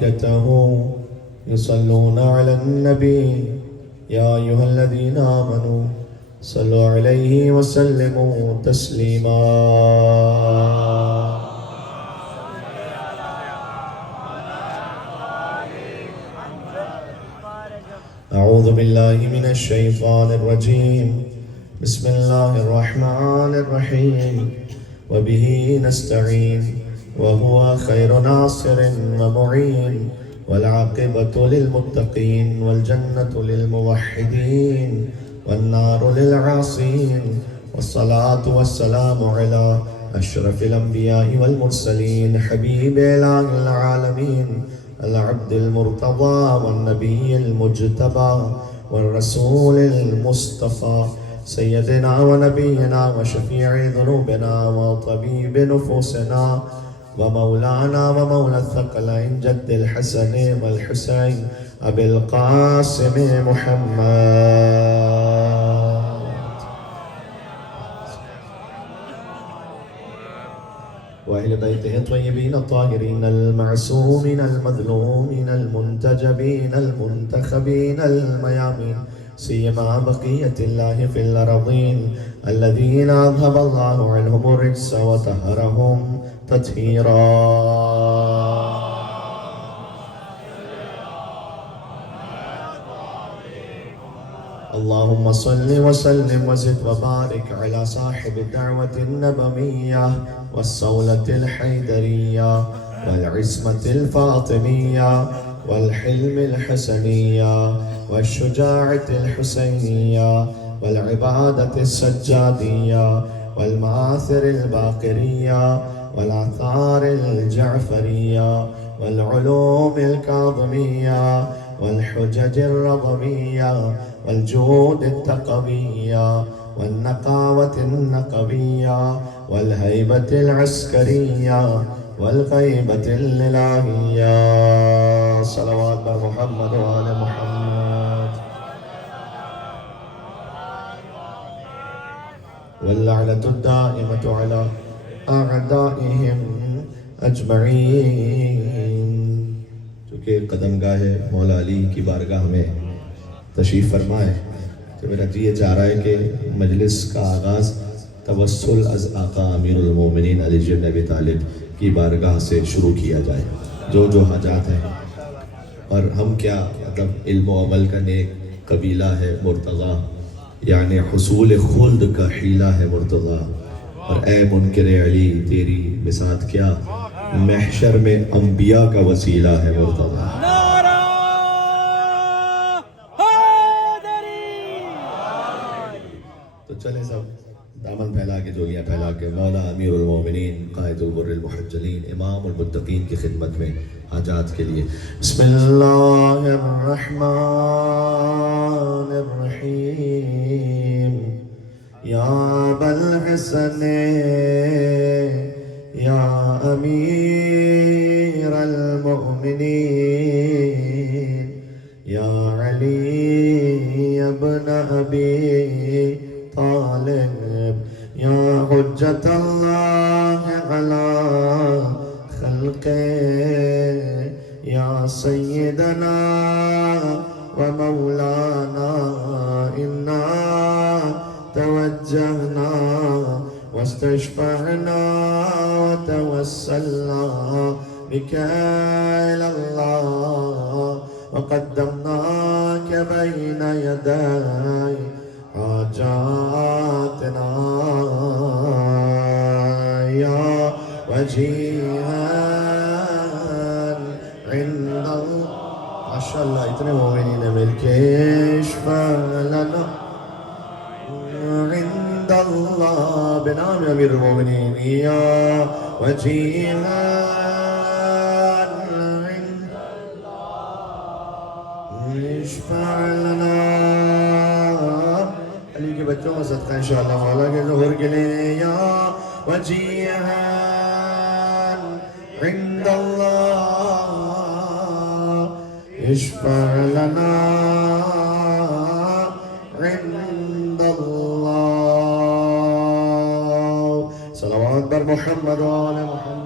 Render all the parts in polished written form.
وملائكته يصلون على النبي يا أيها الذين آمنوا صلوا عليه وسلموا تسليما. أعوذ بالله من الشيطان الرجيم. بسم الله الرحمن الرحيم. وبه نستعين وهو خير ناصر ومعين والعاقبة للمتقين والجنة للموحدين والنار للعاصين والصلاة والسلام على أشرف الأنبياء والمرسلين حبيب إله العالمين العبد المرتضى والنبي المجتبى والرسول المصطفى سيدنا ونبينا وشفيع ذنوبنا وطبيب نفوسنا ومولانا ومولى الثقلين جد الحسن والحسين أبي القاسم محمد وأهل بيته الطيبين الطاهرين المعصومين المظلومين المنتجبين المنتخبين الميامين سيما بقية الله في الأرضين الذين أذهب الله عنهم الرجس وطهرهم تطهيرا. اللهم صل وسلم وزد وبارك على صاحب الدعوة النبوية والصولة الحيدرية والعصمة الفاطمية والحلم الحسنية والشجاعة الحسينية والعبادة السجادية والمآثر الباقرية والآثار الجعفرية والعلوم الكاظمية والحجج الرضوية والجود التقوية والنقاوة النقوية والهيبة العسكرية والغيبة الإلهية. صلوات بر محمد وآل محمد. واللعنة الدائمة على أعدائهم أجمعين. چونکہ قدم گاہ مولا علی کی بارگاہ میں تشریف فرمائے تو میرا جی یہ چاہ رہا ہے کہ مجلس کا آغاز توسل از آقا امیر المومنین علی بن ابی طالب کی بارگاہ سے شروع کیا جائے. جو جو حاجات ہیں اور ہم کیا مطلب علم و عمل کا نیک قبیلہ ہے مرتضیٰ یعنی حصول خلد کا حیلہ ہے مرتضیٰ. اور اے منکر علی تیری بساط کیا محشر میں انبیاء کا وسیلہ ہے مرتضیٰ. تو چلیں سب دامن پھیلا کے جولیاں پھیلا کے مولا امیر المومنین قائد الغر المحجلین امام المتقین کی خدمت میں حاجات کے لیے. بسم اللہ الرحمن الرحیم. یا ابوالحسن یا امیر المؤمنین یا علی ابن ابی طالب یا حجت اللہ علی خلقہ یا سیدنا و مولانا انا توجہنا واستشفعنا وتوسلنا بك إلى الله وقدمناك بين يدي حاجاتنا يا وجيها عند الله. ما شاء الله اتنے مومنین مل کے اشفع لنا عند الله بنام امیر المومنین یا وجیها عند الله اشفع لنا. علی کے بچوں کا صدقہ انشاءاللہ مولا کے ظہور کے لیے یا وجیها عند الله اشفع لنا عند الله. صلوات بر محمد و آل محمد.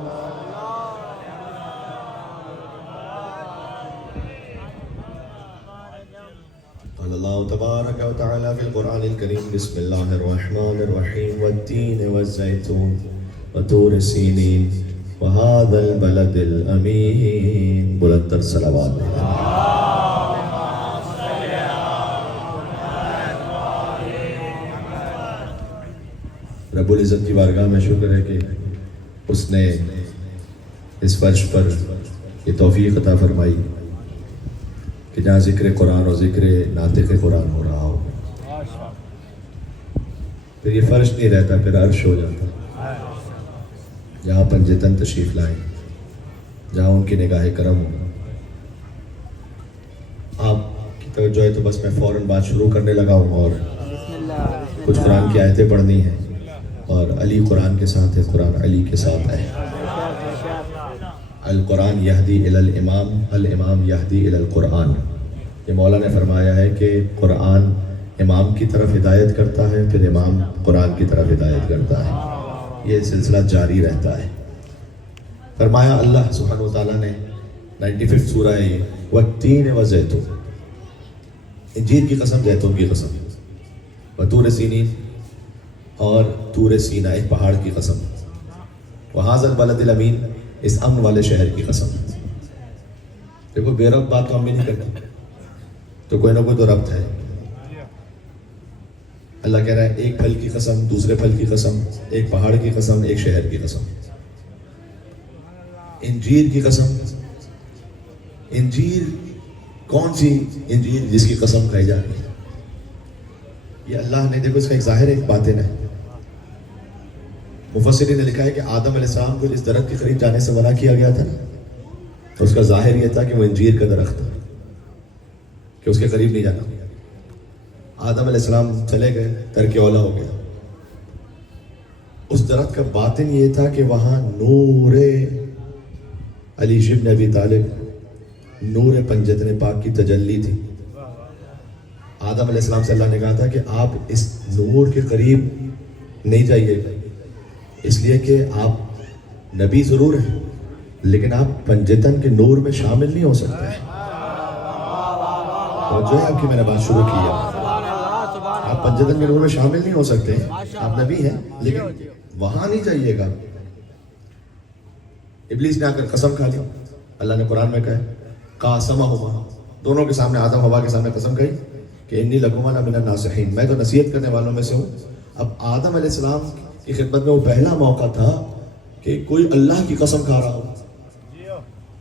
قال الله تبارك وتعالى في القرآن الكريم بسم الله الرحمن الرحيم والتين والزيتون وطور سينين وهذا البلد الأمين بلندر صلوات رب العزت کی بارگاہ میں شکر ہے کہ اس نے اس فرش پر یہ توفیق عطا فرمائی کہ جہاں ذکر قرآن اور ذکر ناطق قرآن ہو رہا ہو پھر یہ فرش نہیں رہتا، پھر عرش ہو جاتا، جہاں پنجتن تشریف لائیں، جہاں ان کی نگاہ کرم ہو۔ آپ کی توجہ ہے تو بس میں فوراً بات شروع کرنے لگا ہوں اور کچھ قرآن کی آیتیں پڑھنی ہیں، اور علی قرآن کے ساتھ ہے، قرآن علی کے ساتھ ہے۔ القرآن یہدی الی الامام، الامام یہدی الی القرآن۔ یہ مولا نے فرمایا ہے کہ قرآن امام کی طرف ہدایت کرتا ہے، پھر امام قرآن کی طرف ہدایت کرتا ہے، یہ سلسلہ جاری رہتا ہے۔ فرمایا اللہ سبحانہ وتعالیٰ نے 95 سورہ ہے یہ، والتین والزیتون، انجیر کی قسم، زیتون کی قسم، وطور سینین، اور طور سینہ ایک پہاڑ کی قسم، وہذا البلد الامین، اس امن والے شہر کی قسم۔ دیکھو بے ربط بات تو ہم بھی نہیں کرتے، تو کوئی نہ کوئی تو ربط ہے۔ اللہ کہہ رہا ہے ایک پھل کی قسم، دوسرے پھل کی قسم، ایک پہاڑ کی قسم، ایک شہر کی قسم۔ انجیر کی قسم، انجیر کون سی انجیر جس کی قسم کھائی جا رہی ہے؟ یہ اللہ نے، دیکھو اس کا ایک ظاہر ایک باطن ہے۔ مفسرین نے لکھا ہے کہ آدم علیہ السلام کو جس درخت کے قریب جانے سے منع کیا گیا تھا نا، تو اس کا ظاہر یہ تھا کہ وہ انجیر کا درخت تھا، کہ اس کے قریب نہیں جانا۔ آدم علیہ السلام چلے گئے، ترک اولا ہو گیا۔ اس درخت کا باطن یہ تھا کہ وہاں نور علی ابن ابی طالب، نور پنجتن پاک کی تجلی تھی۔ آدم علیہ السلام سے اللہ نے کہا تھا کہ آپ اس نور کے قریب نہیں جائیے گا، اس لیے کہ آپ نبی ضرور ہیں لیکن آپ پنجتن کے نور میں شامل نہیں ہو سکتے۔ اور جو ہے آپ کی میں نے بات شروع کی ہے، آپ پنجتن کے نور میں شامل نہیں ہو سکتے، آپ نبی ہیں لیکن وہاں نہیں جائیے گا۔ ابلیس نے آ کر قسم کھا لی، اللہ نے قرآن میں کہا قاسمہما، دونوں کے سامنے، آدم حوا کے سامنے قسم کھائی کہ انی لکما لمن الناصحین، میں تو نصیحت کرنے والوں میں سے ہوں۔ اب آدم علیہ السلام کی خدمت میں وہ پہلا موقع تھا کہ کوئی اللہ کی قسم کھا رہا ہو،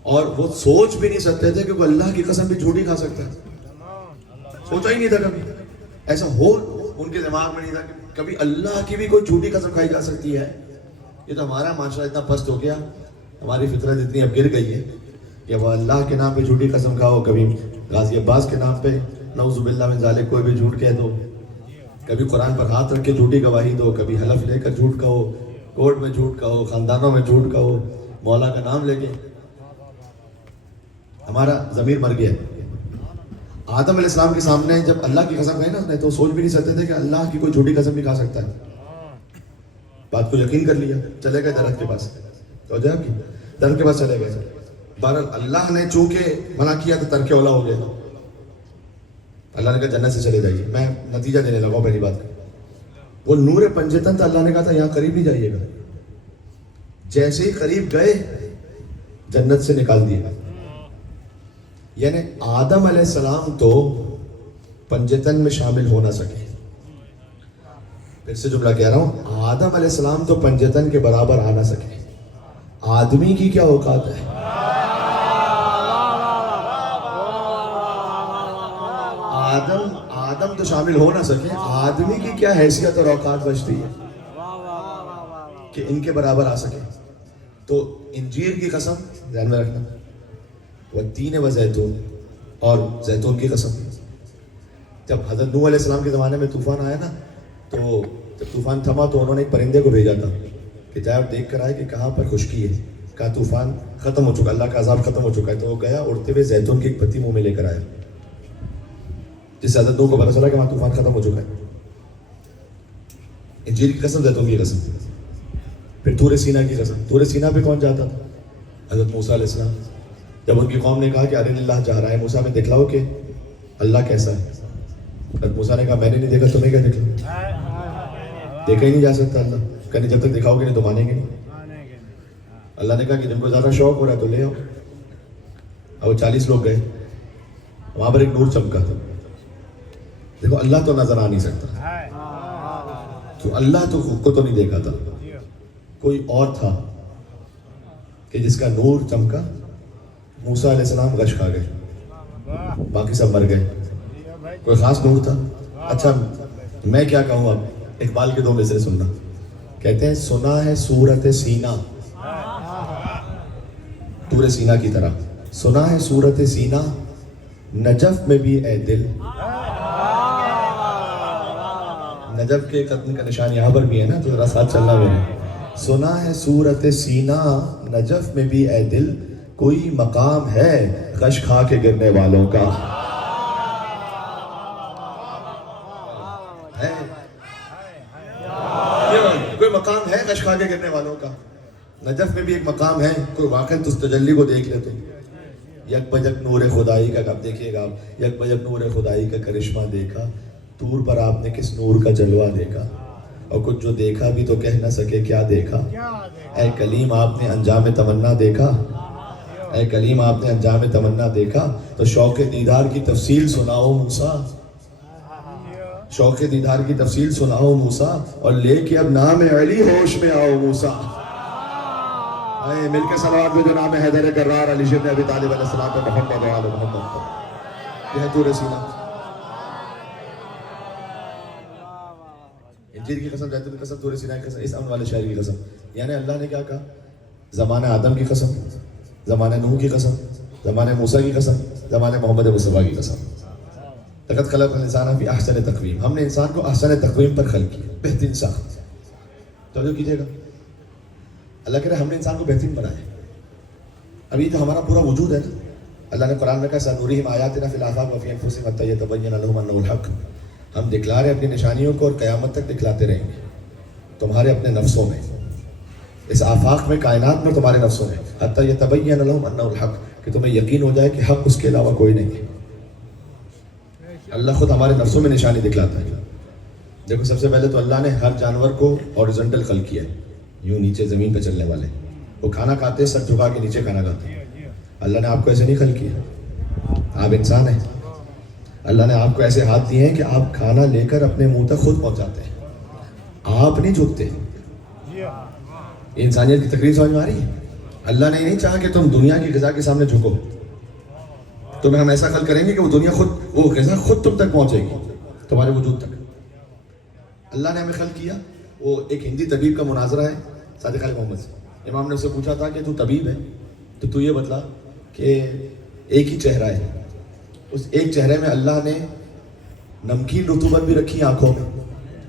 اور وہ سوچ بھی نہیں سکتے تھے کہ کوئی اللہ کی قسم بھی جھوٹی کھا سکتا ہے، سوچا ہی نہیں تھا کبھی، ایسا ہو ان کے دماغ میں نہیں تھا کہ کبھی اللہ کی بھی کوئی جھوٹی قسم کھائی جا سکتی ہے۔ یہ تو ہمارا معاشرہ اتنا پست ہو گیا، ہماری فطرت اتنی اب گر گئی ہے کہ وہ اللہ کے نام پہ جھوٹی قسم کھاؤ، کبھی غازی عباس کے نام پہ نعوذ باللہ من ذالک کوئی بھی جھوٹ کہہ دو، کبھی قرآن پر ہاتھ رکھ کے جھوٹی گواہی دو، کبھی حلف لے کر جھوٹ کہو، کورٹ میں جھوٹ کہو، خاندانوں میں جھوٹ کہو، مولا کا نام لے کے۔ ہمارا ضمیر مر گیا۔ آدم علیہ السلام کے سامنے جب اللہ کی قسم کہی نا اس نے، تو سوچ بھی نہیں سکتے تھے کہ اللہ کی کوئی جھوٹی قسم بھی کھا سکتا ہے۔ بات کو یقین کر لیا، چلے گئے درخت کے پاس، تو جب کی درخت کے پاس چلے گئے، بہرحال اللہ نے چونکہ منع کیا تو ترک اولا ہو گیا۔ اللہ نے کہا جنت سے چلے جائیے۔ میں نتیجہ دینے لگا ہوں پہلی بات کا، وہ نور پنجتن تھا، اللہ نے کہا تھا یہاں قریب نہیں جائیے گا۔ جیسے ہی قریب گئے جنت سے نکال دیا۔ یعنی آدم علیہ السلام تو پنجتن میں شامل ہو نہ سکے۔ پھر سے جملہ کہہ رہا ہوں، آدم علیہ السلام تو پنجتن کے برابر آ نہ سکے۔ آدمی کی کیا اوقات ہے؟ آدم تو شامل ہو نہ سکے، آدمی کی کیا حیثیت اور اوقات بچتی ہے کہ ان کے برابر آ سکے۔ تو انجیر کی قسم ذہن میں رکھنا، والتین والزیتون، اور زیتون کی قسم۔ جب حضرت نوح علیہ السلام کے زمانے میں طوفان آیا نا، تو جب طوفان تھما تو انہوں نے ایک پرندے کو بھیجا تھا کہ جائے اور دیکھ کر آئے کہ کہاں پر خشکی ہے۔ کہا طوفان ختم ہو چکا، اللہ کا عذاب ختم ہو چکا ہے۔ تو وہ گیا، اڑتے ہوئے زیتون کی ایک پتی منہ میں لے کر آیا، جس سے حضرت نوح کو پتا چلا کہ وہاں طوفان ختم ہو چکا ہے۔ انجیر کی قسم، زیتون کی قسم۔ پھر طور سینا کی قسم۔ طور سینا پہ کون جاتا تھا؟ حضرت موسیٰ علیہ السلام۔ جب ان کی قوم نے کہا کہ ارن اللہ جا رہا ہے، موسیٰ میں دکھلاؤ کہ اللہ کیسا ہے، حضرت موسیٰ نے کہا میں نے نہیں دیکھا تمہیں کیا دیکھ لوں, دیکھا ہی نہیں جا سکتا. اللہ کہنے جب تک دکھاؤ گے نہیں تو مانیں گے نہیں. اللہ نے کہا کہ جن کو زیادہ شوق ہو رہا ہے تو لے آؤ. اب وہ 40 لوگ گئے, وہاں پر ایک نور چمکا تھا. دیکھو اللہ تو نظر آ نہیں سکتا, تو اللہ تو خود کو تو نہیں دیکھا تھا, کوئی اور تھا کہ جس کا نور چمکا. موسیٰ علیہ السلام غش کھا گئے, باقی سب مر گئے. کوئی خاص نور تھا. اچھا میں کیا کہوں, اب اقبال کے 2 مصرے سننا. کہتے ہیں سنا ہے صورت سینہ, طور سینہ کی طرح سنا ہے صورت سینہ, نجف میں بھی اے دل. نجف کے قدم کا نشان یہاں پر بھی ہے نا, تو ذرا ساتھ چلنا میرے. سنا ہے صورت سینہ, نجف میں بھی اے دل, کوئی مقام ہے غش کھا کے گرنے والوں کا. ہے کوئی مقام ہے غش کھا کے گرنے والوں کا. نجف میں بھی ایک مقام ہے, کوئی واقعی تو اس تجلی کو دیکھ لے تو. یک بجک نور خدائی کا, اب دیکھیے گا آپ, یک بجک نور خدائی کا کرشمہ دیکھا, طور پر آپ نے کس نور کا جلوہ دیکھا, اور کچھ جو دیکھا بھی تو کہہ نہ سکے کیا دیکھا. اے کلیم آپ نے انجام تمنا دیکھا, اے کلیم آپ نے انجام تمنا دیکھا, تو شوق دیدار کی تفصیل سناؤ موسیٰ, شوق دیدار کی تفصیل سناؤ موسیٰ, اور لے کے اب نام علی ہوش میں آؤ موسیٰ. اے مل کے صلوات میں جو نام حیدر کرار علی بن ابی طالب علیہ السلام پہ محمد و آل محمد. یہ ہے طور سینہ. انجیل کی قسم, زیتون کی قسم, طور سینہ کی قسم, اس امن والے شہر کی قسم. یعنی اللہ نے کیا کہا, زمانہ آدم کی قسم, زمانہ نوح کی قسم, زمانہ موسیٰ کی قسم, زمانہ محمد مصطفیٰ کی قسم. لقد خلقنا الانسان فی احسن تقویم, ہم نے انسان کو احسن تقویم پر خلق کیا, بہترین ساخت. توجہ کیجیے گا, اللہ کہہ رہے ہم نے انسان کو بہترین بنایا. ابھی تو ہمارا پورا وجود ہے نا. اللہ نے قرآن میں کہا سنوریہم آیاتنا فی الآفاق وفی انفسہم حتی یتبین لہم انہ الحق. ہم دکھلا رہے اپنی نشانیوں کو, اور قیامت تک دکھلاتے رہیں گے تمہارے اپنے نفسوں میں, اس آفاق میں, کائنات میں, تمہارے نفسوں میں. حتی یتبین لہم انہ الحق, کہ تمہیں یقین ہو جائے کہ حق اس کے علاوہ کوئی نہیں ہے. اللہ خود ہمارے نفسوں میں نشانی دکھلاتا ہے. دیکھو سب سے پہلے تو اللہ نے ہر جانور کو ہاریزونٹل خلق کیا ہے, یوں نیچے زمین پہ چلنے والے. وہ کھانا کھاتے, سر جھکا کے نیچے کھانا کھاتے. اللہ نے آپ کو ایسے نہیں خلق کیا, آپ انسان ہیں. اللہ نے آپ کو ایسے ہاتھ دیے ہیں کہ آپ کھانا لے کر اپنے منہ تک خود پہنچاتے ہیں, آپ نہیں جھکتے. انسانیت کی تقریر سمجھ میں آ رہی ہے. اللہ نے نہیں چاہا کہ تم دنیا کی غذا کے سامنے جھکو, تمہیں ہم ایسا خلق کریں گے کہ وہ دنیا خود, وہ غذا خود تم تک پہنچے گی, تمہارے وجود تک. اللہ نے ہمیں خلق کیا. وہ ایک ہندی طبیب کا مناظرہ ہے صادق علی محمد سے. امام نے اسے پوچھا تھا کہ تو طبیب ہے تو تو یہ بتلا کہ ایک ہی چہرہ ہے, اس ایک چہرے میں اللہ نے نمکین رطوبت بھی رکھی آنکھوں میں.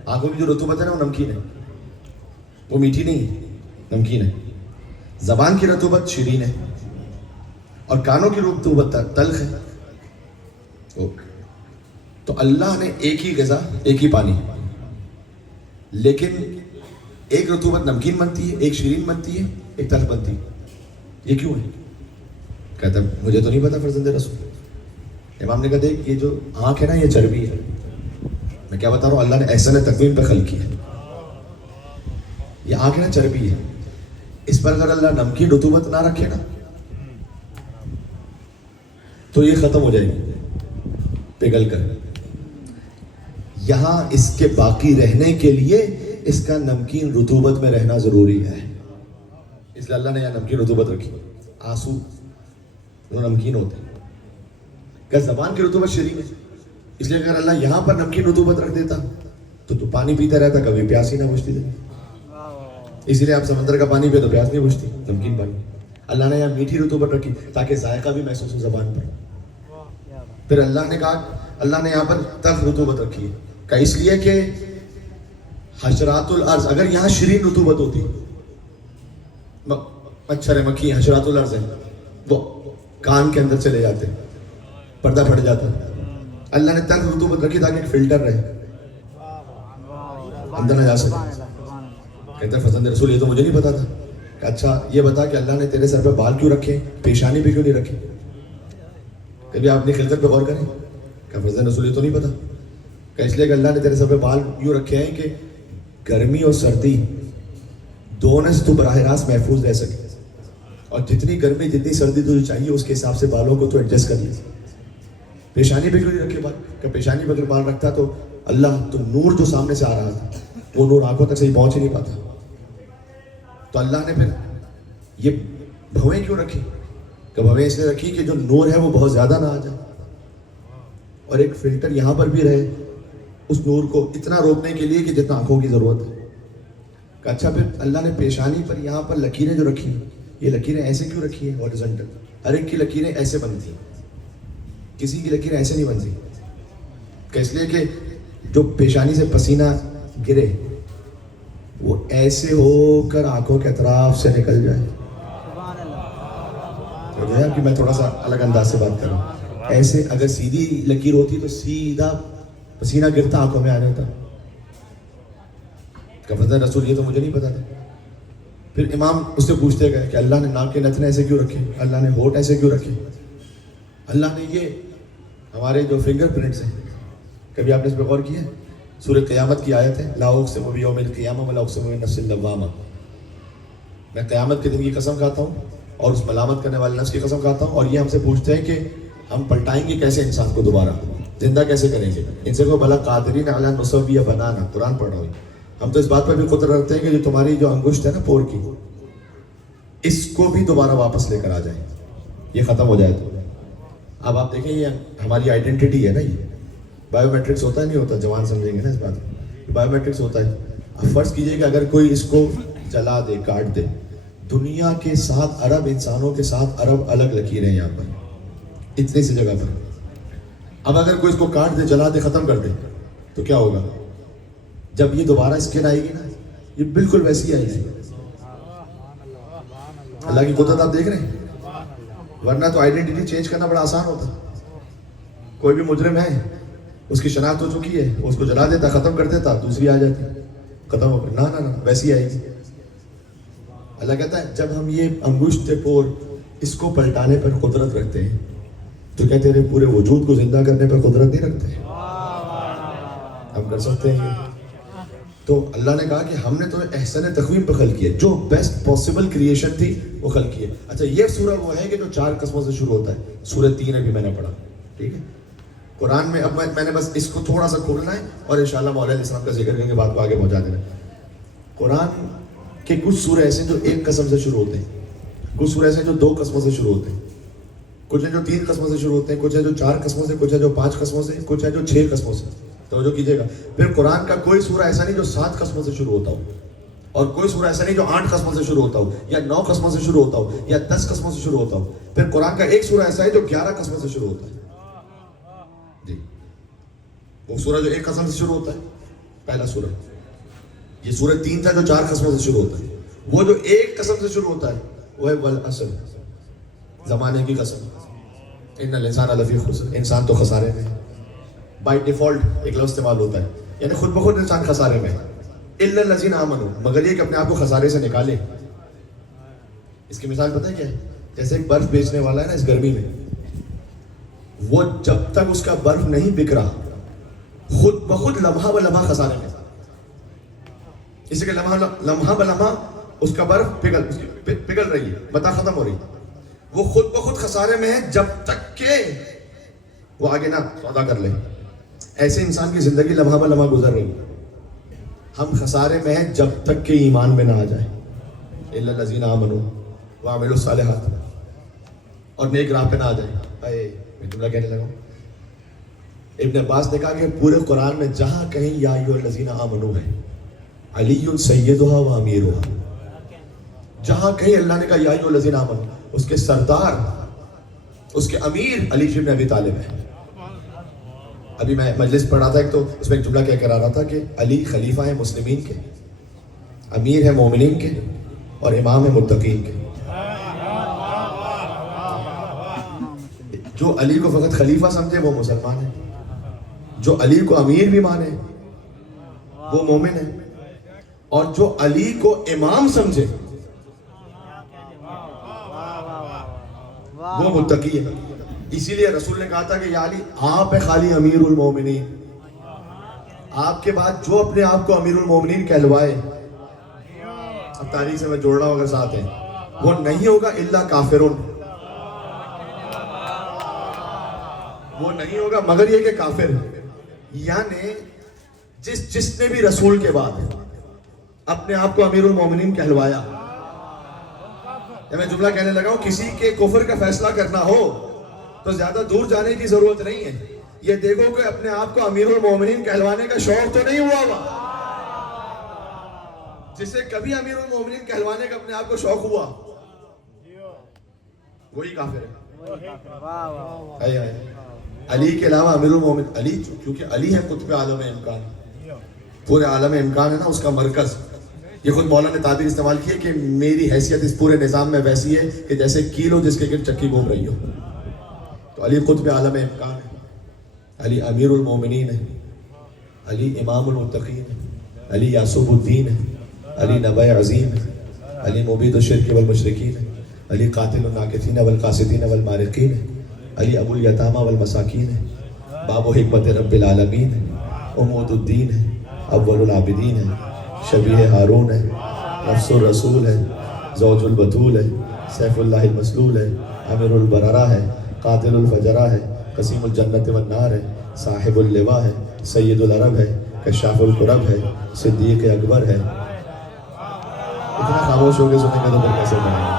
آنکھوں کی جو رطوبت ہے نا وہ نمکین ہے, وہ میٹھی نہیں ہے, نمکین ہے. زبان کی رطوبت شیرین ہے, اور کانوں کی رطوبت تلخ ہے. تو اللہ نے ایک ہی غذا, ایک ہی پانی, لیکن ایک رطوبت نمکین بنتی ہے, ایک شیرین بنتی ہے, ایک تلخ بنتی ہے. یہ کیوں ہے؟ کہتا مجھے تو نہیں پتا فرزند رسول. امام نے کہا دیکھ یہ جو آنکھ ہے نا یہ چربی ہے. میں کیا بتا رہا ہوں, اللہ نے احسن تقویم پہ خلق کیا. یہ آنکھ ہے نا چربی ہے, اس پر اگر اللہ نمکین رطوبت نہ رکھے نا تو یہ ختم ہو جائے گی پگھل کر. یہاں اس کے باقی رہنے کے لیے اس کا نمکین رطوبت میں رہنا ضروری ہے, اس لیے اللہ نے یہاں نمکین رطوبت رکھی. آنسو وہ نمکین ہوتے ہیں, کہ زبان کی رطوبت شیرین ہے, اس لیے اگر اللہ یہاں پر نمکین رطوبت رکھ دیتا تو پانی پیتا رہتا, کبھی پیاس ہی نہ بجھتی تھی. اسی لیے آپ سمندر کا پانی پہ تو پیاس نہیں بجھتی, نمکین پانی. اللہ نے یہاں میٹھی رطوبت رکھی تاکہ ذائقہ بھی محسوس ہو زبان پر. پھر اللہ نے کہا, اللہ نے یہاں پر تلخ رطوبت رکھی ہے, کہ اس لیے کہ حشرات الارض, اگر یہاں شیرین رطوبت ہوتی, مچھر مکھی حشرات الارض ہیں, وہ کان کے اندر چلے جاتے, پردہ پھٹ جاتا. اللہ نے تلخ رطوبت رکھی تاکہ ایک فلٹر رہے, اندر نہ جا سکے. کہتے ہیں فضل رسول یہ تو مجھے نہیں پتا تھا. کہ اچھا یہ بتا کہ اللہ نے تیرے سر پہ بال کیوں رکھے, پیشانی پہ کیوں نہیں رکھے؟ کبھی آپ اپنی خلقت پہ غور کریں. کہ فضل رسول یہ تو نہیں پتا. کہ اس لیے کہ اللہ نے تیرے سر پہ بال یوں رکھے ہیں کہ گرمی اور سردی دونوں سے تو براہ راست محفوظ رہ سکے، اور جتنی گرمی جتنی سردی تجھے چاہیے اس کے حساب سے بالوں کو تو ایڈجسٹ کر لے. پیشانی پہ کیوں نہیں رکھے بال؟ کہ پیشانی پہ اگر بال رکھتا تو اللہ تو نور جو سامنے سے آ رہا تھا وہ نور آنکھوں تک صحیح پہنچ ہی نہیں پاتا. تو اللہ نے پھر یہ بھویں کیوں رکھی؟ کہ بھویں اس نے رکھی کہ جو نور ہے وہ بہت زیادہ نہ آ جائے، اور ایک فلٹر یہاں پر بھی رہے اس نور کو اتنا روکنے کے لیے کہ جتنا آنکھوں کی ضرورت ہے. کہ اچھا پھر اللہ نے پیشانی پر یہاں پر لکیریں جو رکھی ہیں، یہ لکیریں ایسے کیوں رکھی ہیں ہارزونٹل؟ ہر ایک کی لکیریں ایسے بنتی ہیں، کسی کی لکیریں ایسے نہیں بنتی. کہ اس لیے کہ جو پیشانی سے پسینہ گرے وہ ایسے ہو کر آنکھوں کے اطراف سے نکل جائے. تو جو ہے کہ میں تھوڑا سا الگ انداز سے بات کر رہا ہوں. ایسے اگر سیدھی لکیر ہوتی تو سیدھا پسینہ گرتا آنکھوں میں آ جاتا. کہ فضل رسول یہ تو مجھے نہیں پتا تھا. پھر امام اس سے پوچھتے گئے کہ اللہ نے ناک کے نتنے ایسے کیوں رکھے، اللہ نے ہونٹ ایسے کیوں رکھے، اللہ نے یہ ہمارے جو فنگر پرنٹس ہیں، کبھی آپ نے اس پہ غور کیا ہے؟ سورہ قیامت کی آیت ہے لا اقسم بیوم القیامہ ولا اقسم بالنفس اللوامہ. میں قیامت کے دن کی قسم کھاتا ہوں اور اس ملامت کرنے والے نفس کی قسم کھاتا ہوں. اور یہ ہم سے پوچھتے ہیں کہ ہم پلٹائیں گے کیسے انسان کو، دوبارہ زندہ کیسے کریں گے. ان سے کو بھلا قادرین علی نصوی بنانا، قرآن پڑھ رہا ہوں. ہم تو اس بات پر بھی قدرت رکھتے ہیں کہ جو تمہاری جو انگشت ہے نا پور کی، اس کو بھی دوبارہ واپس لے کر آ جائیں، یہ ختم ہو جائے. تو اب آپ دیکھیں یہ ہماری آئیڈینٹی ہے نا، یہ بایو میٹرکس ہوتا ہے نہیں ہوتا، جوان سمجھیں گے نا اس بات کو، بایو میٹرکس ہوتا ہے. اب فرض کیجئے کہ اگر کوئی اس کو جلا دے، کاٹ دے، دنیا کے 7 ارب انسانوں کے 7 ارب الگ لکیریں ہیں یہاں پر اتنی سی جگہ پر. اب اگر کوئی اس کو کاٹ دے، جلا دے، ختم کر دے تو کیا ہوگا؟ جب یہ دوبارہ اسکن آئے گی نا، یہ بالکل ویسی آئے گی. اللہ کی قدرت آپ دیکھ رہے ہیں. ورنہ تو آئیڈینٹی چینج کرنا بڑا آسان ہوتا. کوئی بھی مجرم ہے، اس کی شناخت ہو چکی ہے، اس کو جلا دیتا، ختم کر دیتا، دوسری آ جاتی، ختم ہو گئی. نہ ویسی آئے گی. اللہ کہتا ہے جب ہم یہ انگشت پور اس کو پلٹانے پر قدرت رکھتے ہیں تو کیا تیرے پورے وجود کو زندہ کرنے پر قدرت نہیں رکھتے؟ ہم کر سکتے ہیں. تو اللہ نے کہا کہ ہم نے تمہیں احسن تقویم پہ خلق کیا، جو بیسٹ پاسبل کریشن تھی وہ خلق کی ہے. اچھا یہ سورہ وہ ہے کہ جو 4 قسموں سے شروع ہوتا ہے. سورہ 3 ابھی میں نے پڑھا، ٹھیک ہے. قرآن میں اب میں نے بس اس کو تھوڑا سا کھولنا ہے اور انشاءاللہ مولا علیہ السلام کا ذکر کریں گے، بات کو آگے پہنچا دینا. قرآن کے کچھ سورہ ایسے ہیں جو 1 قسم سے شروع ہوتے ہیں، کچھ سورہ ایسے ہیں جو 2 قسموں سے شروع ہوتے ہیں، کچھ ہیں جو 3 قسموں سے شروع ہوتے ہیں، کچھ ہیں جو 4 قسموں سے، کچھ ہیں جو 5 قسموں سے، کچھ ہیں جو 6 قسموں سے. توجہ کیجیے گا. پھر قرآن کا کوئی سورہ ایسا نہیں جو 7 قسموں سے شروع ہوتا ہو، اور کوئی سورہ ایسا نہیں جو 8 قسموں سے شروع ہوتا ہو، یا 9 قسموں سے شروع ہوتا ہو، یا 10 قسموں سے شروع ہوتا ہو. پھر قرآن کا ایک سورہ ایسا ہے جو 11 قسموں سے شروع ہوتا ہے. جی وہ سورہ جو 1 قسم سے شروع ہوتا ہے، پہلا سورہ. یہ سورہ 3 تھا جو 4 قسموں سے شروع ہوتا ہے. وہ جو 1 قسم سے شروع ہوتا ہے وہ ہے والعصر، زمانے کی قسم. ان الانسان لفی خسر، انسان تو خسارے میں. بائی ڈیفالٹ ایک لفظ استعمال ہوتا ہے، یعنی خود بخود انسان خسارے میں. الا الذین آمنوا، مگر یہ کہ اپنے آپ کو خسارے سے نکالے. اس کی مثال پتہ ہے کیا ہے؟ جیسے ایک برف بیچنے والا ہے نا اس گرمی میں، وہ جب تک اس کا برف نہیں بک رہا خود بخود لمحہ ب لمحہ خسارے میں. اسی کے لمحہ ب لمحہ اس کا برف پگھل رہی ہے، متا ختم ہو رہی ہے. وہ خود بخود خسارے میں ہے جب تک کہ وہ آگے نہ سودا کر لے. ایسے انسان کی زندگی لمحہ ب لمحہ گزر رہی ہے. ہم خسارے میں ہیں جب تک کہ ایمان میں نہ آ جائے. الا الذین آمنوا وعملوا الصالحات، اور نیک راہ پہ نہ آ جائے. میں جملہ کہنے لگا ہوں. ابن عباس نے کہا کہ پورے قرآن میں جہاں کہیں یا ایھا الذین آمنوا ہے، علی سیدھا و امیرھا. جہاں کہیں اللہ نے کہا یا ایھا الذین آمنوا، اس کے سردار، اس کے امیر علی بن ابی طالب ہے. ابھی میں مجلس پڑھ رہا تھا ایک، تو اس میں ایک جملہ کہہ کر آ رہا تھا کہ علی خلیفہ ہے مسلمین کے، امیر ہے مومنین کے، اور امام ہے متقین کے. جو علی کو فقط خلیفہ سمجھے وہ مسلمان ہے، جو علی کو امیر بھی مانے وہ مومن ہے، اور جو علی کو امام سمجھے وہ متقی ہے. اسی لیے رسول نے کہا تھا کہ یا علی آپ ہے خالی امیر المومنین. آپ کے بعد جو اپنے آپ کو امیر المومنین کہلوائے، اب تاریخ سے میں جوڑ رہا ہوں اگر ساتھ ہیں، وہ نہیں ہوگا الا کافرون، وہ نہیں ہوگا مگر یہ کہ کافر. یعنی جس نے بھی رسول کے بعد اپنے آپ کو امیر المومنین کہلوایا، میں جملہ کہنے لگا ہوں، کسی کے کفر کا فیصلہ کرنا ہو تو زیادہ دور جانے کی ضرورت نہیں ہے. یہ دیکھو کہ اپنے آپ کو امیر المومنین کہلوانے کا شوق تو نہیں ہوا ہوا. جسے کبھی امیر المومنین کہلوانے کا اپنے آپ کو شوق ہوا وہی کافر ہے. علی کے علاوہ امیر المومنین، علی کیونکہ علی ہے قطب عالم امکان، پورے عالم امکان ہے نا اس کا مرکز. یہ خود مولانا نے تعبیر استعمال کی ہے کہ میری حیثیت اس پورے نظام میں ویسی ہے کہ جیسے کیلو جس کے گرد چکی گھوم رہی ہو. تو علی قطب عالم امکان ہے، علی امیر المومنین ہے، علی امام المتقین ہے، علی یاسوب الدین ہے، علی نبی عظیم ہے، علی مبید الشرک والمشرکین ہے، علی قاتل الناکثین والقاسدین والمارقین ہے، علی ابو الیتامى والمساکین ہے، باب و حکمت رب العالمین ہے، عمود الدین ہے، اول العابدین ہے، شبیہ ہارون ہے، نفس الرسول ہے، زوج البتول ہے، سیف اللہ المسلول ہے، امیر البررہ ہے، قاتل الفجرہ ہے، قسیم الجنت والنار ہے، صاحب اللواء ہے، سید العرب ہے، کشاف القرب ہے، صدیق اکبر ہے. اتنا خاموش ہو کے سنیں گے تو پھر کیسے بنیں گے؟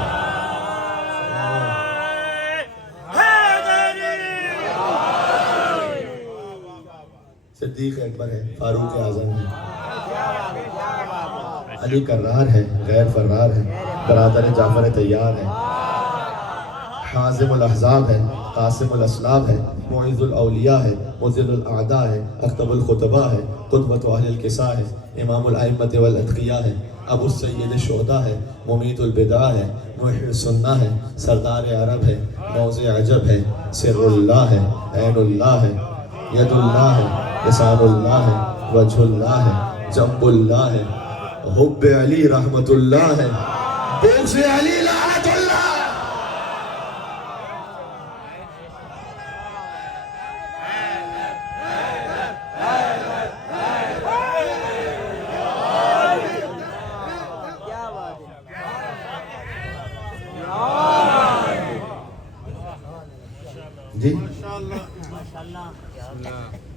صدیق اکبر ہے، فاروق اعظم ہے، علی کرار ہے، غیر فرار ہے، برادر جعفر طیار ہے، حازم الاحزاب ہے، قاسم الاسلاب ہے، معیذ الاولیاء ہے، مذل الاعداء ہے، اکتب الخطباء ہے، قدوۃ اہل الکساء ہے، امام الائمۃ والاتقیاء ہے، ابو السید الشہداء ہے، ممیت البدع ہے، محی السنہ ہے، سردار عرب ہے، موضع عجب ہے، سر اللہ ہے، عین اللہ ہے، ید اللہ ہے، لسان اللہ ہے، وجہ اللہ ہے، جنب اللہ ہے، حب علی رحمت اللہ ہے، بغض علی لعنت اللہ. جی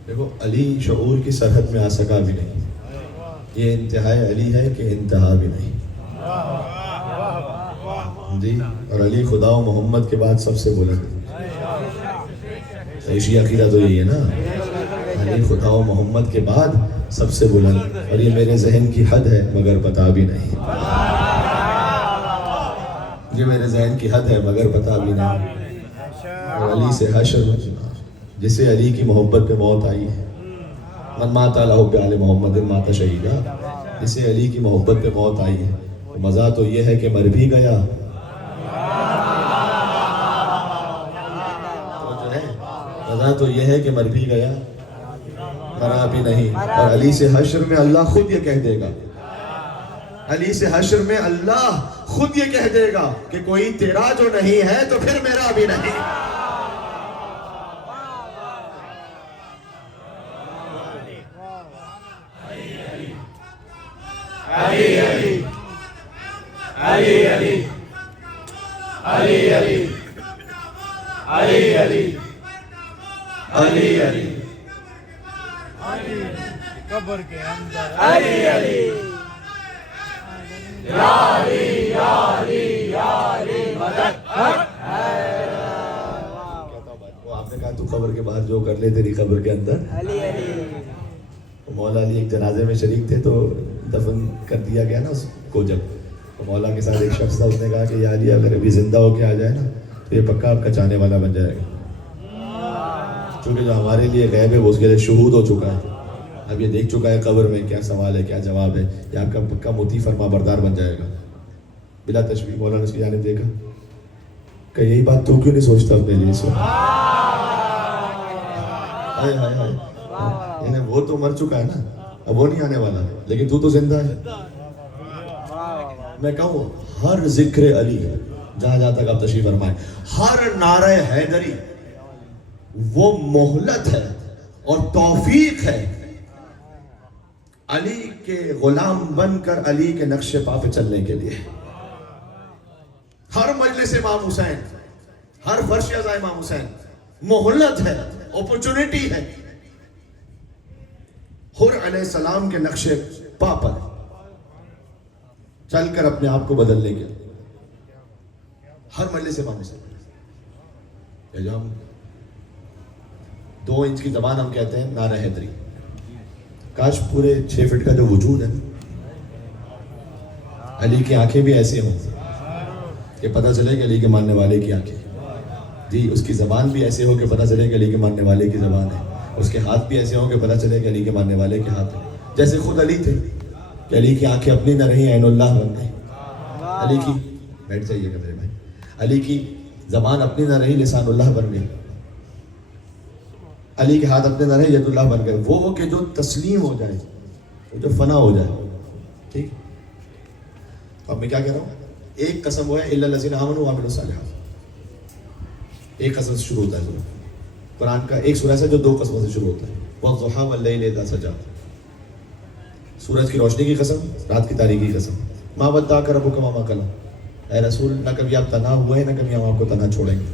دیکھو، علی شعور کی سرحد میں آ سکا بھی نہیں، یہ انتہائی علی ہے کہ انتہا بھی نہیں. جی، اور علی خدا و محمد کے بعد سب سے بلند. عیشی عقیدہ تو یہی ہے نا، علی خدا و محمد کے بعد سب سے بلند، اور یہ میرے ذہن کی حد ہے مگر پتا بھی نہیں. یہ میرے ذہن کی حد ہے مگر پتا بھی نہیں. اور علی سے حشر، جسے علی کی محبت پہ موت آئی ہے، من مات علی حب آل محمد مات شہیدا، جسے علی کی محبت پہ موت آئی ہے، مزہ تو یہ ہے کہ مر بھی گیا، مزہ تو یہ ہے کہ مر بھی گیا مرا بھی نہیں. اور علی سے حشر میں اللہ خود یہ کہہ دے گا، علی سے حشر میں اللہ خود یہ کہہ دے گا کہ کوئی تیرا جو نہیں ہے تو پھر میرا بھی نہیں. علی علی علی علی علی علی علی علی علی علی قبر کے اندر علی علی یا علی یا علی یا علی مدد. وہ آپ نے کہا تو قبر کے باہر جو کر لے تیری قبر کے اندر. مولا علی ایک جنازے میں شریک تھے تو دفن کر دیا گیا نا اس کو. جب تو مولا کے ساتھ ایک شخص تھا، اس نے کہا کہ یا علی اگر ابھی زندہ ہو کے آ جائے نا تو یہ پکا آپ کا چاہنے والا بن جائے گا، کیونکہ جو ہمارے لیے غیب ہے وہ اس کے لیے شہود ہو چکا ہے. اب یہ دیکھ چکا ہے قبر میں کیا سوال ہے کیا جواب ہے، یہ آپ کا پکا مطیع فرما بردار بن جائے گا. بلا تشبیہ مولانا نے اس کی جانب دیکھا کہ یہی بات تو کیوں نہیں سوچتا اپنے لیے اس وقت. یعنی وہ تو مر چکا ہے نا، اب وہ نہیں آنے والا، لیکن تو زندہ ہے. میں کہوں ہر ذکر علی جہاں جہاں تک آپ تشریف فرمائیں، ہر نعرہ حیدری وہ مہلت ہے اور توفیق ہے علی کے غلام بن کر علی کے نقش پا پہ چلنے کے لیے. ہر مجلس امام حسین، ہر فرش ازا امام حسین مہلت ہے، اپرچونٹی ہے حر علیہ السلام کے نقش پا پر چل کر اپنے آپ کو بدلنے کے. ہر مجلس امام حسین. جو ہم 2 انچ کی زبان ہم کہتے ہیں نعرہ حیدری، کاش پورے 6 فٹ کا جو وجود ہے علی کی آنکھیں بھی ایسے ہوں کہ پتہ چلے کہ علی کے ماننے والے کی آنکھیں، جی اس کی زبان بھی ایسے ہو کہ پتہ چلے کہ علی کے ماننے والے کی زبان ہے، اس کے ہاتھ بھی ایسے ہوں کہ پتہ چلے کہ علی کے ماننے والے کے ہاتھ ہیں. جیسے خود علی تھے کہ علی کی آنکھیں اپنی نہ رہیں، عین اللہ بن گئی. علی کی بیٹھ جائیے گا میرے بھائی. علی کی زبان اپنی نہ رہی، لسان اللہ بن گئی. علی کے ہاتھ اپنے نہ رہے، ید اللہ بن گئے. وہ کہ جو تسلیم ہو جائے، وہ جو فنا ہو جائے. ٹھیک. اب میں کیا کہہ رہا ہوں؟ ایک قسم وہ ہے الا الذین آمنوا وعملوا الصالحات. ایک قسم سے شروع ہوتا ہے قرآن کا. ایک سورہ ہے جو 2 قسموں سے شروع ہوتا ہے. والضحیٰ واللیل اذا سجیٰ. سورج کی روشنی کی قسم، رات کی تاریکی کی قسم. ما ودعک ربک وما قلی. اے رسول نہ کبھی آپ تنہا ہوئے نہ کبھی ہم آپ کو تنہا چھوڑیں گے.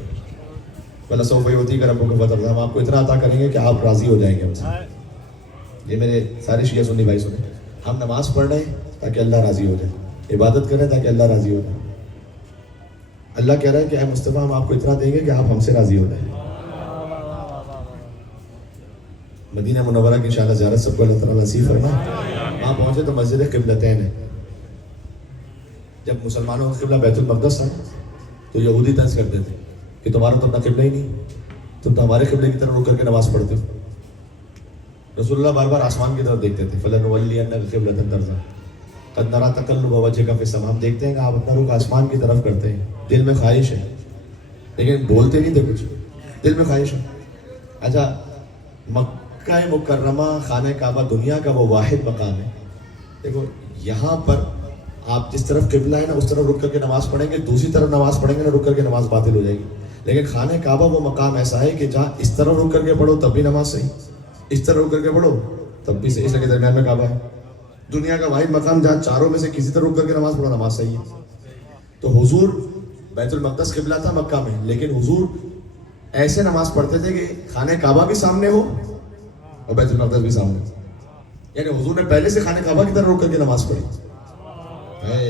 وَلَسَوْفَ يُعْطِيكَ رَبُّكَ فَتَرْضَىٰ. ہم آپ کو اتنا عطا کریں گے کہ آپ راضی ہو جائیں گے ہم سے. یہ میرے سارے شیعہ سنی بھائی سنیں. ہم نماز پڑھ رہے ہیں تاکہ اللہ راضی ہو جائے، عبادت کریں تاکہ اللہ راضی ہو جائے. اللہ کہہ رہا ہے کہ اے مصطفیٰ ہم آپ کو اتنا دیں گے کہ آپ ہم سے راضی ہو جائیں. مدینہ منورہ کی انشاءاللہ زیارت سب کو اللہ تعالیٰ نصیب فرمائے. وہاں پہنچے تو مسجد قبلتین ہے. جب مسلمانوں کا قبلہ بیت المقدس تھا تو یہودی طنز کرتے تھے کہ تمہارا تو اپنا قبلہ ہی نہیں، تم تو ہمارے قبلے کی طرف رک کر کے نماز پڑھتے ہو. رسول اللہ بار بار آسمان کی طرف دیکھتے تھے. فَلَنُوَلِّيَنَّكَ قِبْلَةً تَرْضَىٰ قَدْ نَرَىٰ تَقَلُّبَ وَجْهِكَ فِي السَّمَاءِ. ہم دیکھتے ہیں کہ آپ اپنا رخ آسمان کی طرف کرتے ہیں، دل میں خواہش ہے لیکن بولتے نہیں تھے کچھ، دل میں خواہش ہے. اچھا مکہ مکرمہ خانہ کعبہ دنیا کا وہ واحد مقام ہے. دیکھو یہاں پر آپ جس طرف قبلہ ہے نا اس طرف رک کر کے نماز پڑھیں گے، دوسری طرف نماز پڑھیں گے نا رک کر کے نماز باطل ہو جائے گی. لیکن خانہ کعبہ وہ مقام ایسا ہے کہ جہاں اس طرف رک کر کے پڑھو تب بھی نماز صحیح، اس طرف رک کر کے پڑھو تب بھی صحیح. اس کے درمیان میں کعبہ ہے. دنیا کا واحد مقام جہاں چاروں میں سے کسی طرف رک کر کے نماز پڑھو نماز صحیح ہے. تو حضور بیت المقدس قبلہ تھا مکہ میں، لیکن حضور ایسے نماز پڑھتے تھے کہ خانہ کعبہ بھی سامنے ہو اور بیت المقدس بھی سامنے ہو. یعنی حضور نے پہلے سے خانہ کعبہ کی طرف رک کر کے نماز پڑھی.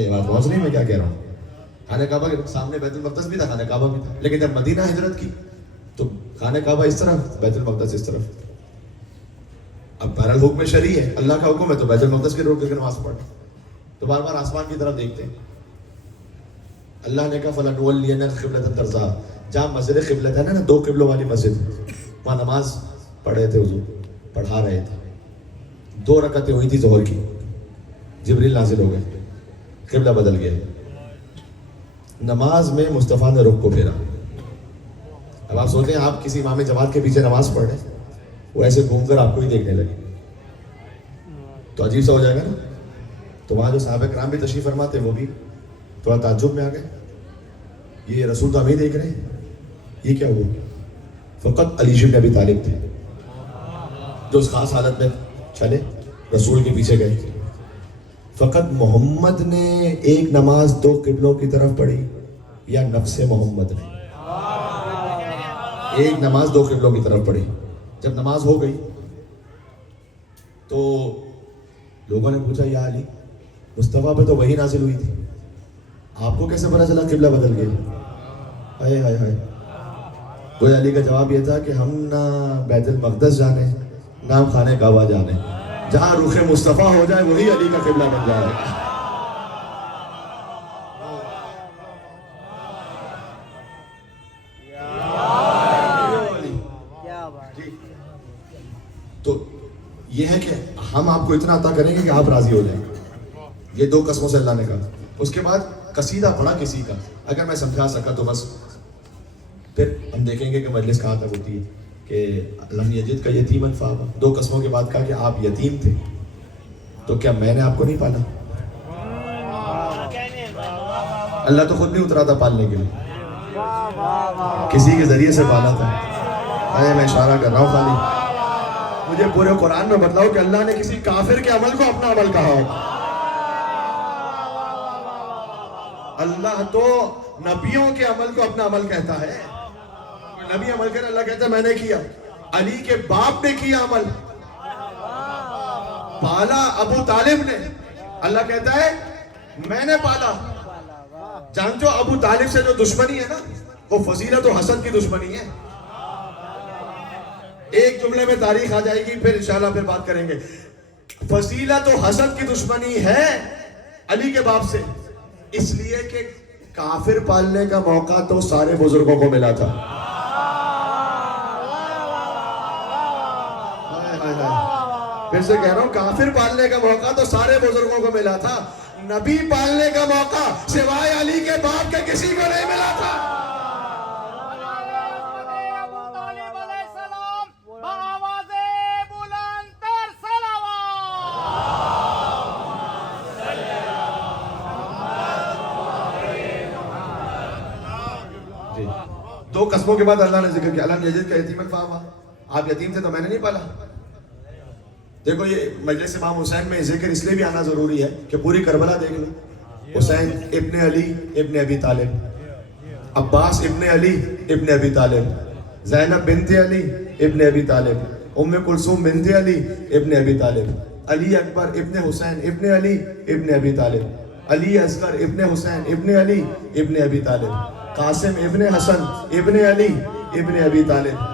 بات پہنچ نہیں میں کیا کہہ رہا ہوں. خانہ کعبہ کے سامنے بیت المقدس بھی تھا، خانہ کعبہ بھی تھا. لیکن جب مدینہ ہجرت کی تو خانہ کعبہ اس طرف، بیت المقدس اس طرف. اب بہرحال حکم شرعی ہے، اللہ کا حکم ہے تو بیت المقدس کے رک کر کے نماز پڑھ. تو بار بار آسمان کی طرف دیکھتے ہیں. اللہ نے کہا فَلَنُوَلِّيَنَّكَ قِبْلَةً تَرْضَىٰ. جہاں مسجد قبلہ ہے نا 2 قبلوں والی مسجد، وہاں نماز پڑھ رہے تھے حضور، پڑھا رہے تھے. 2 رکعتیں ہوئی تھی ظہر کی، جبریل نازل ہو گئے، قبلہ بدل گیا. نماز میں مصطفیٰ نے رخ کو پھیرا. اب آپ سوچیں آپ کسی امام جماعت کے پیچھے نماز پڑھ رہے ہیں، وہ ایسے گھوم کر آپ کو ہی دیکھنے لگے تو عجیب سا ہو جائے گا نا. تو وہاں جو صحابہ کرام بھی تشریف فرماتے وہ بھی تھوڑا تعجب میں آ گئے. یہ رسول تو ہم ہی دیکھ رہے ہیں، یہ کیا ہوا؟ فقط علی بن ابی طالب تھے جو اس خاص حالت میں چلے رسول کے پیچھے گئے. فقط محمد نے ایک نماز 2 قبلوں کی طرف پڑھی یا نفس محمد نے ایک نماز 2 قبلوں کی طرف پڑھی. جب نماز ہو گئی تو لوگوں نے پوچھا یا علی مصطفیٰ پہ تو وہی نازل ہوئی تھی، آپ کو کیسے پتا چلا قبلہ بدل گیا؟ ہائے ہائے ہائے. کوئی علی کا جواب یہ تھا کہ ہم نہ بیت المقدس جانے نہ ہم خانہ کعبہ جانے، جہاں رخ مصطفیٰ ہو جائے وہی علی کا قبلہ بن جائے. تو یہ ہے کہ ہم آپ کو اتنا عطا کریں گے کہ آپ راضی ہو جائیں. یہ 2 قسموں سے اللہ نے کہا. اس کے بعد قصیدہ پڑھا کسی کا، اگر میں سمجھا سکا تو بس. پھر ہم دیکھیں گے کہ مجلس کہاں تک ہوتی ہے کہ لم یجد کا یتیمن فآویٰ. 2 قسموں کے بعد کہا کہ آپ یتیم تھے تو کیا میں نے آپ کو نہیں پالا؟ اللہ تو خود نہیں اترا تھا پالنے کے لیے، کسی کے ذریعے سے پالا تھا. میں اشارہ کر رہا ہوں خالی. مجھے پورے قرآن میں بتلاؤ کہ اللہ نے کسی کافر کے عمل کو اپنا عمل کہا ہو. اللہ تو نبیوں کے عمل کو اپنا عمل کہتا ہے. نبی عمل کرے اللہ کہتا ہے میں نے کیا. علی کے باپ نے کیا عمل, پالا ابو طالب نے, اللہ کہتا ہے میں نے پالا. جانتے ہو ابو طالب سے جو دشمنی ہے نا وہ فضیلت و حسن کی دشمنی ہے. ایک جملے میں تاریخ آ جائے گی, پھر انشاءاللہ پھر بات کریں گے. فضیلت و حسن کی دشمنی ہے علی کے باپ سے, اس لیے کہ کافر پالنے کا موقع تو سارے بزرگوں کو ملا تھا. پھر سے کہہ رہا ہوں, کافر پالنے کا موقع تو سارے بزرگوں کو ملا تھا, نبی پالنے کا موقع سوائے علی کے باپ کے کسی کو نہیں ملا تھا. جی, دو قسموں کے بعد اللہ نے ذکر کیا. اللہ نے یزید کا یتیمن فاوا, آپ یتیم تھے تو میں نے نہیں پالا. دیکھو یہ مجلس امام حسین میں ذکر اس لیے بھی آنا ضروری ہے کہ پوری کربلا دیکھ لو. حسین ابن علی ابن ابی طالب, عباس ابن علی ابن ابی طالب, زینب بنت علی ابن ابی طالب, ام کلثوم بنت علی ابن ابی طالب, علی اکبر ابن حسین ابن علی ابن ابی طالب, علی اصغر ابن حسین ابن علی ابن ابی طالب, قاسم ابن حسن ابن علی ابن ابی طالب,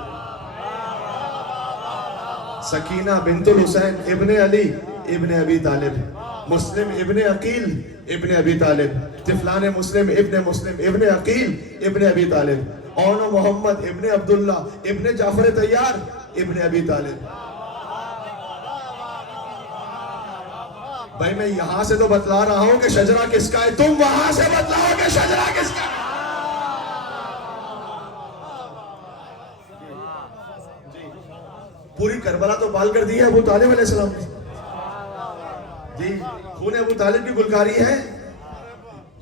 سکینہ بنت الحسین ابن علی ابن ابی طالب, مسلم ابن عقیل ابن ابی طالب, طفلان مسلم ابن عقیل ابن ابی طالب, اون محمد ابن عبداللہ ابن جعفر طیار ابن ابی طالب. بھائی میں یہاں سے تو بتلا رہا ہوں کہ شجرہ کس کا ہے, تم وہاں سے بتلاؤ کہ شجرہ کس کا ہے. پوری کربلا تو پال کر دی ہے ابو طالب علیہ السلام نے. جی, خون ابو طالب کی گلکاری ہے.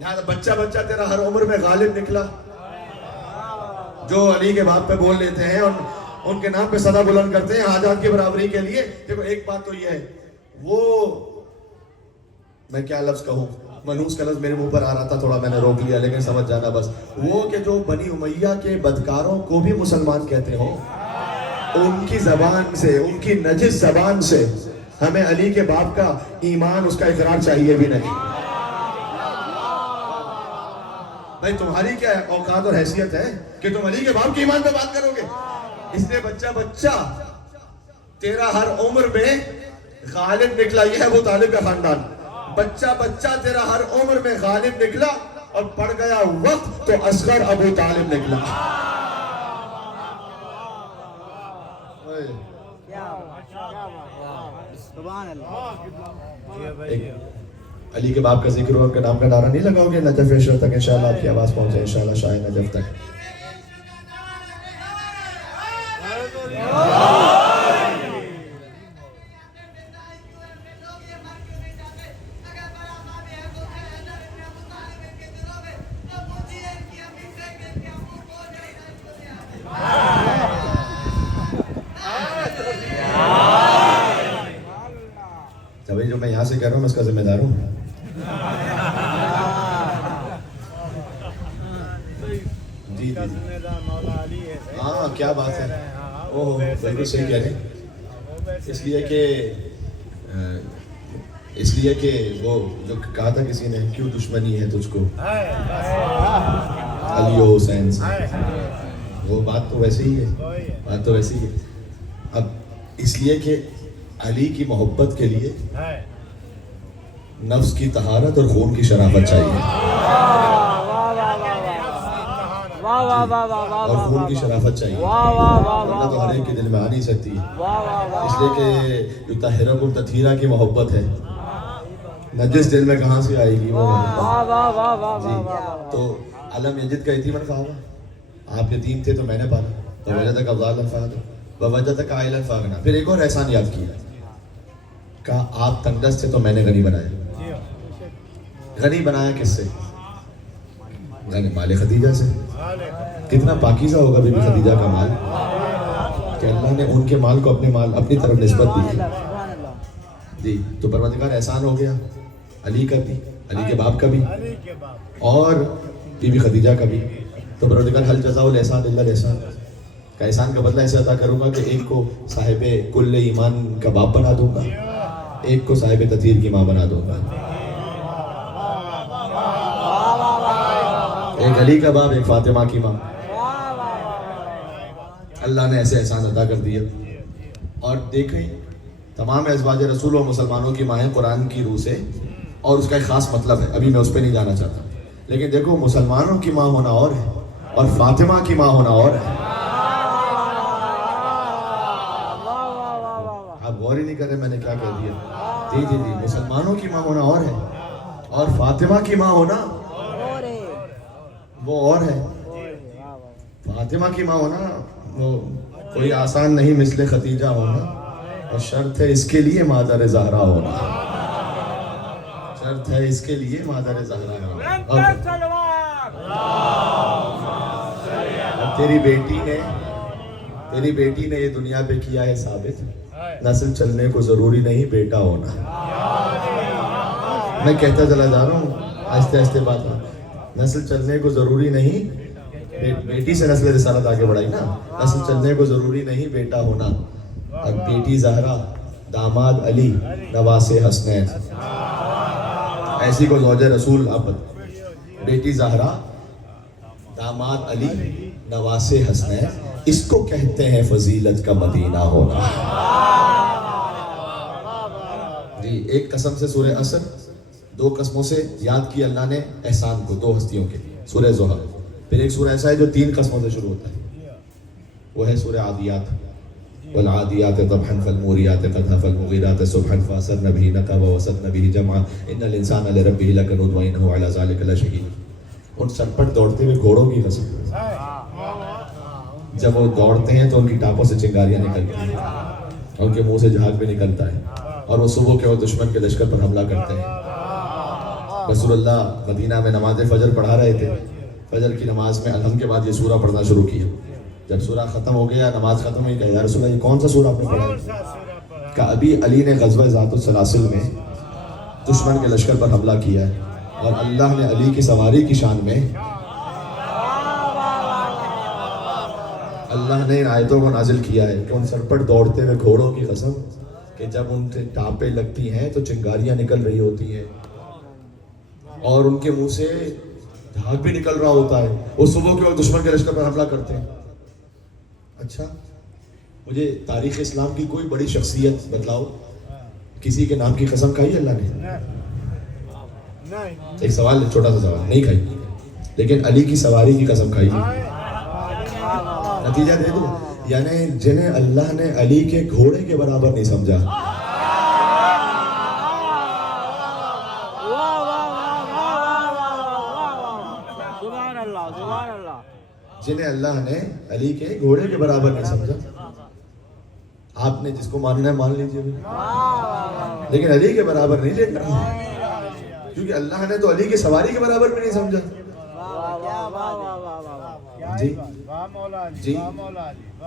یہاں بچہ بچہ تیرا ہر عمر میں غالب نکلا. جو علی کے باپ پہ بول لیتے ہیں اور ان کے نام پہ صدا بلند کرتے ہیں حاجات کی برابری کے لیے. دیکھو ایک بات تو یہ ہے, وہ میں کیا لفظ کہوں, منوس کا لفظ میرے منہ پر آ رہا تھا, تھوڑا میں نے روک لیا, لیکن سمجھ جانا بس. وہ کہ جو بنی امیہ کے بدکاروں کو بھی مسلمان کہتے ہو, ان کی زبان سے, ان کی نجس زبان سے ہمیں علی کے باپ کا ایمان, اس کا اقرار چاہیے بھی نہیں. بھائی تمہاری کیا اوقات اور حیثیت ہے کہ تم علی کے باپ کے ایمان پہ بات کرو گے. اس لیے بچہ بچہ تیرا ہر عمر میں غالب نکلا. یہ ہے ابو طالب کا خاندان. بچہ بچہ تیرا ہر عمر میں غالب نکلا, اور پڑ گیا وقت تو اصغر ابو طالب نکلا. علی کے باپ کا ذکر ہو, ان کے نام کا نعرہ نہیں لگاؤ گے نجف عشرت تک انشاءاللہ آپ کی آواز پہنچے انشاءاللہ شاہ نجف تک. جو میں یہاں سے کہہ رہا ہوں میں اس کا ذمہ دار ہوں. جی ہاں کیا بات ہے, اوہ بالکل صحیح کہہ رہے ہیں. اس لیے کہ وہ جو کہا تھا کسی نے, کیوں دشمنی ہے تجھ کو علی و حسین سے, وہ بات تو ویسے ہی ہے, بات تو ویسے ہی ہے. اب اس لیے کہ علی کی محبت کے لیے نفس کی طہارت اور خون کی شرافت چاہیے, اور خون کی شرافت چاہیے, ورنہ تو ہر ایک کے دل میں آ نہیں سکتی. اس لیے کہ یطہرکم تطہیرا کی محبت ہے, نجس دل میں کہاں سے آئے گی وہ. تو علم یزید کا یتیمن فاوا, آپ یتیم تھے تو میں نے پالا. فوجدک ضالا فہدی ووجدک عائلا فاغنی. پھر ایک اور احسان یاد کیا, کہا آپ تنگدست تھے تو میں نے غنی بنایا. غنی بنایا کس سے؟ مال خدیجہ سے. کتنا پاکیزہ ہوگا بی بی خدیجہ کا مال کہ اللہ اللہ نے ان کے مال کو اپنی طرف نسبت دی جی. تو پروردگار احسان ہو گیا علی کا بھی, علی کے باپ کا بھی, علی کے باپ اور بی بی خدیجہ کا بھی. تو پروردگار حل جزاء الاحسان الا الاحسان کا احسان کا بدلہ ایسے عطا کروں گا کہ ایک کو صاحب کل ایمان کا باپ بنا دوں گا, ایک کو صاحب تطہیر کی ماں بنا دوں گا. ایک علی کا باپ, ایک فاطمہ کی ماں. اللہ نے ایسے احسان عطا کر دیا. اور دیکھیں تمام ازواج رسول و مسلمانوں کی مائیں قرآن کی روح سے, اور اس کا ایک خاص مطلب ہے, ابھی میں اس پہ نہیں جانا چاہتا. لیکن دیکھو مسلمانوں کی ماں ہونا اور ہے اور فاطمہ کی ماں ہونا اور ہے. آپ غور ہی نہیں کر رہے میں نے کیا کہہ دیا. جی جی جی, مسلمانوں کی ماں ہونا اور ہے اور فاطمہ کی ماں ہونا وہ اور ہے. فاطمہ کی ماں ہونا وہ کوئی آسان نہیں مثل خدیجہ ہونا, اور شرط ہے اس کے لیے مادر زہرا ہونا, شرط ہے اس کے لیے مادر زہرا ہونا. تیری بیٹی نے یہ دنیا پہ کیا ہے ثابت, نسل چلنے کو ضروری نہیں بیٹا ہونا. میں کہتا چلا جا رہا ہوں آہستہ آہستہ بات, نسل چلنے کو ضروری نہیں, بیٹی سے نسل رسالت آگے بڑھائی نا, نسل چلنے کو ضروری نہیں بیٹا ہونا. اور بیٹی زہرا, داماد علی, نواز حسنین, ایسی کو زوج رسول آپ. بیٹی زہرا, داماد علی, نواز حسنین, اس کو کہتے ہیں فضیلت کا مدینہ ہونا. جی, ایک قسم سے سورہ عصر, دو قسموں سے یاد کی اللہ نے احسان کو دو ہستیوں کے, سورہ ضحیٰ. پھر ایک سورہ ایسا ہے جو تین قسموں سے شروع ہوتا ہے, وہ ہے سورہ عادیات. والعادیات ضبحا فالموریات قدحا فالمغیرات صبحا فأثرن به نقعا ووسطن به جمعا ان الانسان لربه لکنود وانه على ذلك لشهید. ان سرپٹ دوڑتے ہوئے گھوڑوں کی قسم, جب وہ دوڑتے ہیں تو ان کی ٹاپوں سے چنگاریاں نکلتی ہیں, ان کے منہ سے جھاگ بھی نکلتا ہے, اور وہ صبح کے وقت دشمن کے لشکر پر حملہ کرتے ہیں. رسول اللہ مدینہ میں نماز فجر پڑھا رہے تھے, فجر کی نماز میں الحمد کے بعد یہ سورہ پڑھنا شروع کیا. جب سورہ ختم ہو گیا, نماز ختم ہوئی, کہا یا رسول اللہ یہ کون سا سورہ آپ نے پڑھا؟ کہ ابھی علی نے غزوہ ذات السلاسل میں دشمن کے لشکر پر حملہ کیا ہے, اور اللہ نے علی کی سواری کی شان میں اللہ نے ان آیتوں کو نازل کیا ہے کہ ان سر پر دوڑتے ہوئے گھوڑوں کی قسم کہ جب ان سے ٹاپیں لگتی ہیں تو چنگاریاں نکل رہی ہوتی ہیں, اور ان کے منہ سے جھاگ بھی نکل رہا ہوتا ہے, وہ صبح کے وقت دشمن کے لشکر پر حملہ کرتے ہیں. اچھا, مجھے تاریخ اسلام کی کوئی بڑی شخصیت بتلاؤ, کسی کے نام کی قسم کھائی اللہ نے؟ ایک سوال, چھوٹا سا سوال, نہیں کھائی. لیکن علی کی سواری کی قسم کھائی. نتیجہ دے دوں, یعنی جنہیں اللہ نے علی کے گھوڑے کے برابر نہیں سمجھا, جنہیں اللہ نے علی کے گھوڑے کے برابر نہیں سمجھا. آپ نے جس کو ماننا ہے مان لیجیے, لیکن علی کے برابر نہیں لے کر, کیونکہ اللہ نے تو علی کی سواری کے برابر بھی نہیں سمجھا. جی جی,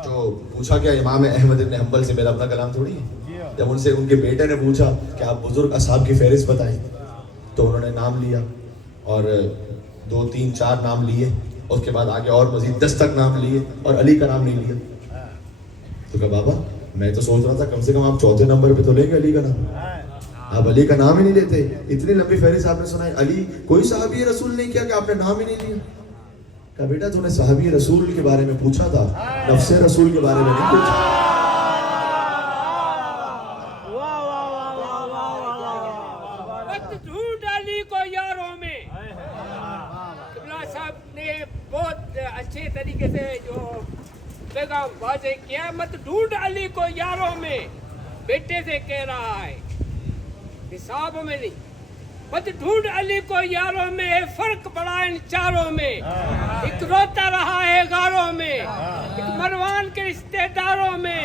تو پوچھا کیا امام احمد بن حنبل سے, میرا اپنا کلام تھوڑی ہے. جب ان سے ان کے بیٹے نے پوچھا کہ آپ بزرگ اصحاب کی فہرست بتائیں, تو انہوں نے نام لیا, اور 2 3 4 نام لیے, اس کے بعد آگے اور مزید 10 تک نام لیے, اور علی کا نام نہیں لیا. تو کہا بابا میں تو سوچ رہا تھا کم سے کم آپ چوتھے نمبر پہ تو لیں گے علی کا نام, آپ علی کا نام ہی نہیں لیتے. اتنی لمبی فہرست آپ نے سنائی, علی کوئی صحابی رسول نہیں کیا کہ آپ نے نام ہی نہیں لیا. کہا بیٹا تو نے صحابی رسول کے بارے میں پوچھا تھا, نفس رسول کے بارے میں نہیں پوچھا. ڈھونڈ علی کو یاروں میں. قبلہ صاحب نے بہت اچھے طریقے سے جو پیغام واضح کیا, مت ڈھونڈ علی کو یاروں میں. بیٹے سے کہہ رہا ہے, حساب میں نہیں. مت ڈھونڈ علی کو یاروں میں, فرق پڑا ان چاروں میں. ایک روتا رہا ہے غاروں میں, ایک مروان کے رشتے داروں میں,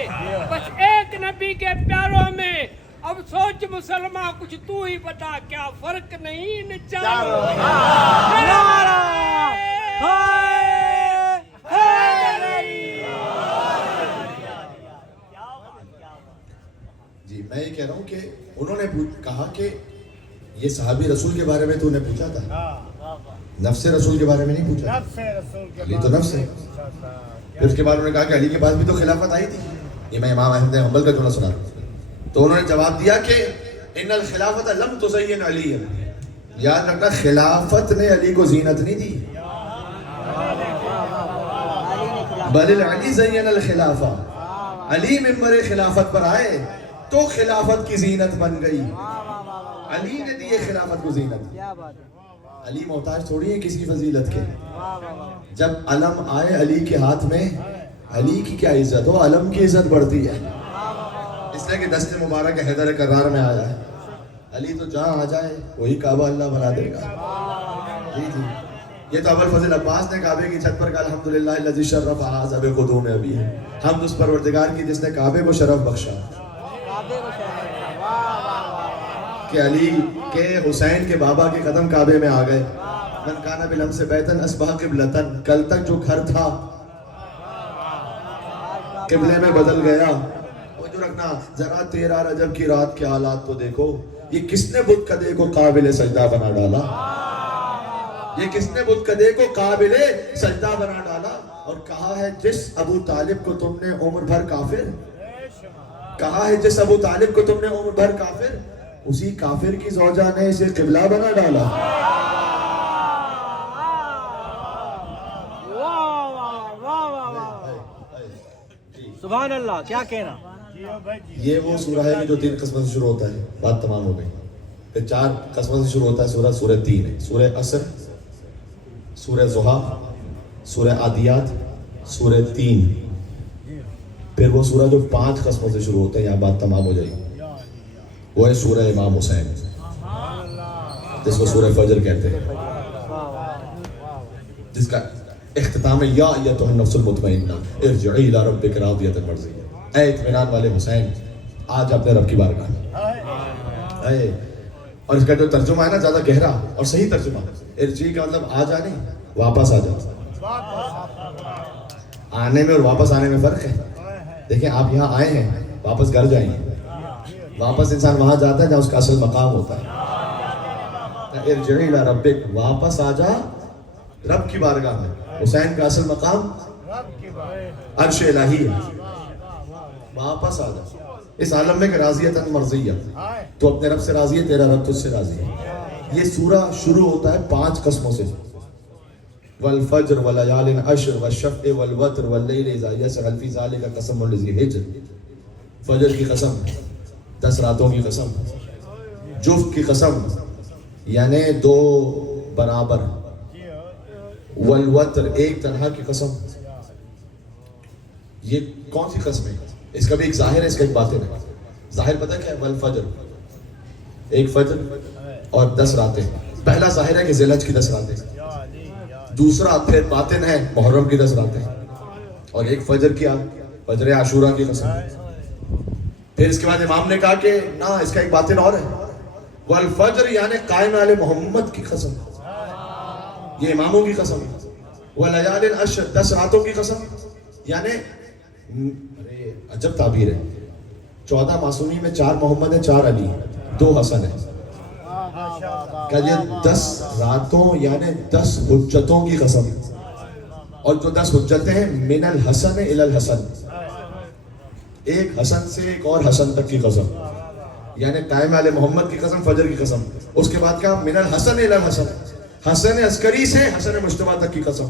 بس ایک نبی کے پیاروں میں. اب سوچ مسلمان کچھ تو ہی بتا, کیا فرق نہیں ان چاروں میں. میں یہ کہہ رہا ہوں کہ انہوں نے کہا کہ یہ صحابی رسول کے بارے میں تو نے پوچھا تھا، نفس رسول کے بارے میں نہیں پوچھا. علی تو نفس ہے. پھر اس کے بعد انہوں نے کہا کہ علی کے پاس بھی تو خلافت آئی تھی. یہ میں امام احمد حنبل کا جملہ سنا. تو انہوں نے جواب دیا کہ ان الخلافت لم تزین علی، یاد رکھنا خلافت نے علی کو زینت نہیں دی، بل علی زین الخلافہ. علی ممبر خلافت پر آئے تو خلافت کی زینت بن گئی. علی نے دی خلافت کو زینت. علی محتاج تھوڑی ہے کسی فضیلت کے. جب علم آئے علی کے ہاتھ میں، علی کی کیا عزت ہو، علم کی عزت بڑھتی ہے. اس لیے کہ دست مبارک حیدر کرار میں آیا ہے. علی تو جہاں آ جائے وہی کعبہ اللہ بنا دے گا. جی جی، یہ تو ابوالفضل عباس نے کعبے کی چھت پر کہا الحمدللہ الذی شرف ھذا بقدوم ابی، ہم اس پروردگار کی جس نے کعبے کو شرف بخشا کہ علی کے حسین کے بابا کے قدم کعبے میں آ گئے. من کان بلمس بیتن اصبح قبلتن، کل تک جو گھر تھا قبلے میں بدل گیا. وہ جو رکھنا ذرا 13 رجب کی رات کے حالات تو دیکھو، یہ کس نے بت کدے کو قابل سجدہ بنا ڈالا، یہ کس نے بت کدے کو قابل سجدہ بنا ڈالا. اور کہا ہے جس ابو طالب کو تم نے عمر بھر کافر، کہا ہے جس ابو طالب کو تم نے عمر بھر کافر، اسی کافر کی زوجہ نے اسے قبلہ بنا ڈالا. سبحان اللہ، کیا کہنا. یہ وہ سورہ ہے کہ جو 3 قسموں سے شروع ہوتا ہے، بات تمام ہو گئی. پھر 4 قسموں سے شروع ہوتا ہے سورہ 3 ہے، سورہ عصر، سورہ ضحیٰ، سورہ عادیات، سورہ 3. پھر وہ سورہ جو 5 قسموں سے شروع ہوتا ہے، یہاں بات تمام ہو جائے گی، وہ ہے سورہ امام حسین، جس کو سورہ فجر کہتے ہیں، جس کا اختتام ہے یا ایتھا النفس المطمئنہ ارجعی الی ربک راضیۃ مرضیہ. اے اطمینان والے حسین، آج اپنے رب کی بارگاہ میں. اور اس کا جو ترجمہ ہے نا زیادہ گہرا اور صحیح ترجمہ، ارجعی کا مطلب آ جا نہیں، واپس آ جا. آنے میں اور واپس آنے میں فرق ہے. دیکھیں آپ یہاں آئے ہیں، واپس گھر جائیں گے. واپس انسان وہاں جاتا ہے جہاں اس کا اصل مقام ہوتا ہے. ارجعی الی ربک، واپس آ جا رب کی بارگاہ میں. حسین کا اصل مقام عرش الہی ہے. واپس آ جا اس عالم میں کہ راضیۃ مرضیہ، تو اپنے رب سے راضی ہے، تیرا رب تجھ سے راضی ہے. یہ سورہ شروع ہوتا ہے 5 قسموں سے، والفجر ولیال عشر والشفع والوتر واللیل اذا یسر هل فی ذلک قسم لذی حجر. فجر کی قسم، 10 راتوں کی قسم، جفت کی قسم یعنی 2 برابر، والوتر ایک تنہا کی قسم. یہ کون سی قسم ہے؟ اس کا بھی ایک ظاہر ہے، اس کا ایک باطن ہے. ظاہر پتہ کیا ہے؟ والفجر، ایک فجر اور 10 راتیں. پہلا ظاہر ہے کہ ذی الحج کی 10 راتیں، دوسرا پھر باطن ہے محرم کی 10 راتیں، اور ایک فجر کیا، فجر عاشورہ کی قسم. پھر اس کے بعد امام نے کہا کہ نہ، اس کا ایک باطن اور ہے، والفجر یعنی قائم علی محمد کی قسم، یہ اماموں کی قسم. ولیال عشر، 10 راتوں کی قسم، یعنی عجب تعبیر ہے. 14 معصومی میں 4 محمد ہیں، 4 علی، 2 حسن ہیں. کہ یہ 10 راتوں یعنی 10 حجتوں کی قسم. اور جو 10 حجتیں ہیں من الحسن الی الحسن، ایک حسن سے ایک اور حسن تک کی قسم، یعنی قائم علی محمد کی قسم، فجر کی قسم. اس کے بعد کیا؟ من الحسن الی الحسن، حسن عسکری سے حسن مجتبیٰ تک کی قسم.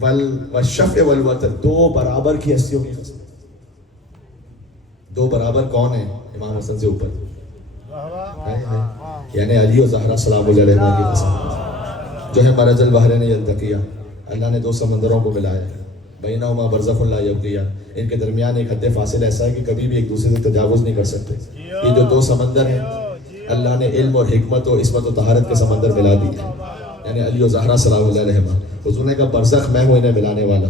والشفع والوتر، 2 برابر کی ہستیوں کی قسم. 2 برابر کون ہیں؟ امام حسن سے اوپر، یعنی علی و زہرا سلام اللہ علیہ کی قسم، جو ہے مرج البحرین یلتقیہ، اللہ نے 2 سمندروں کو ملایا، بینہما برزخ لا یبغیہ، ان کے درمیان ایک حد فاصل ایسا ہے کہ کبھی بھی ایک دوسرے سے تجاوز نہیں کر سکتے. یہ جو 2 سمندر ہیں اللہ نے علم اور حکمت و عصمت و طہارت کے سمندر ملا دی ہے، یعنی علی و زہرا سلام اللہ علیہ. حضور نے کہا برزخ میں ہوں انہیں ملانے والا.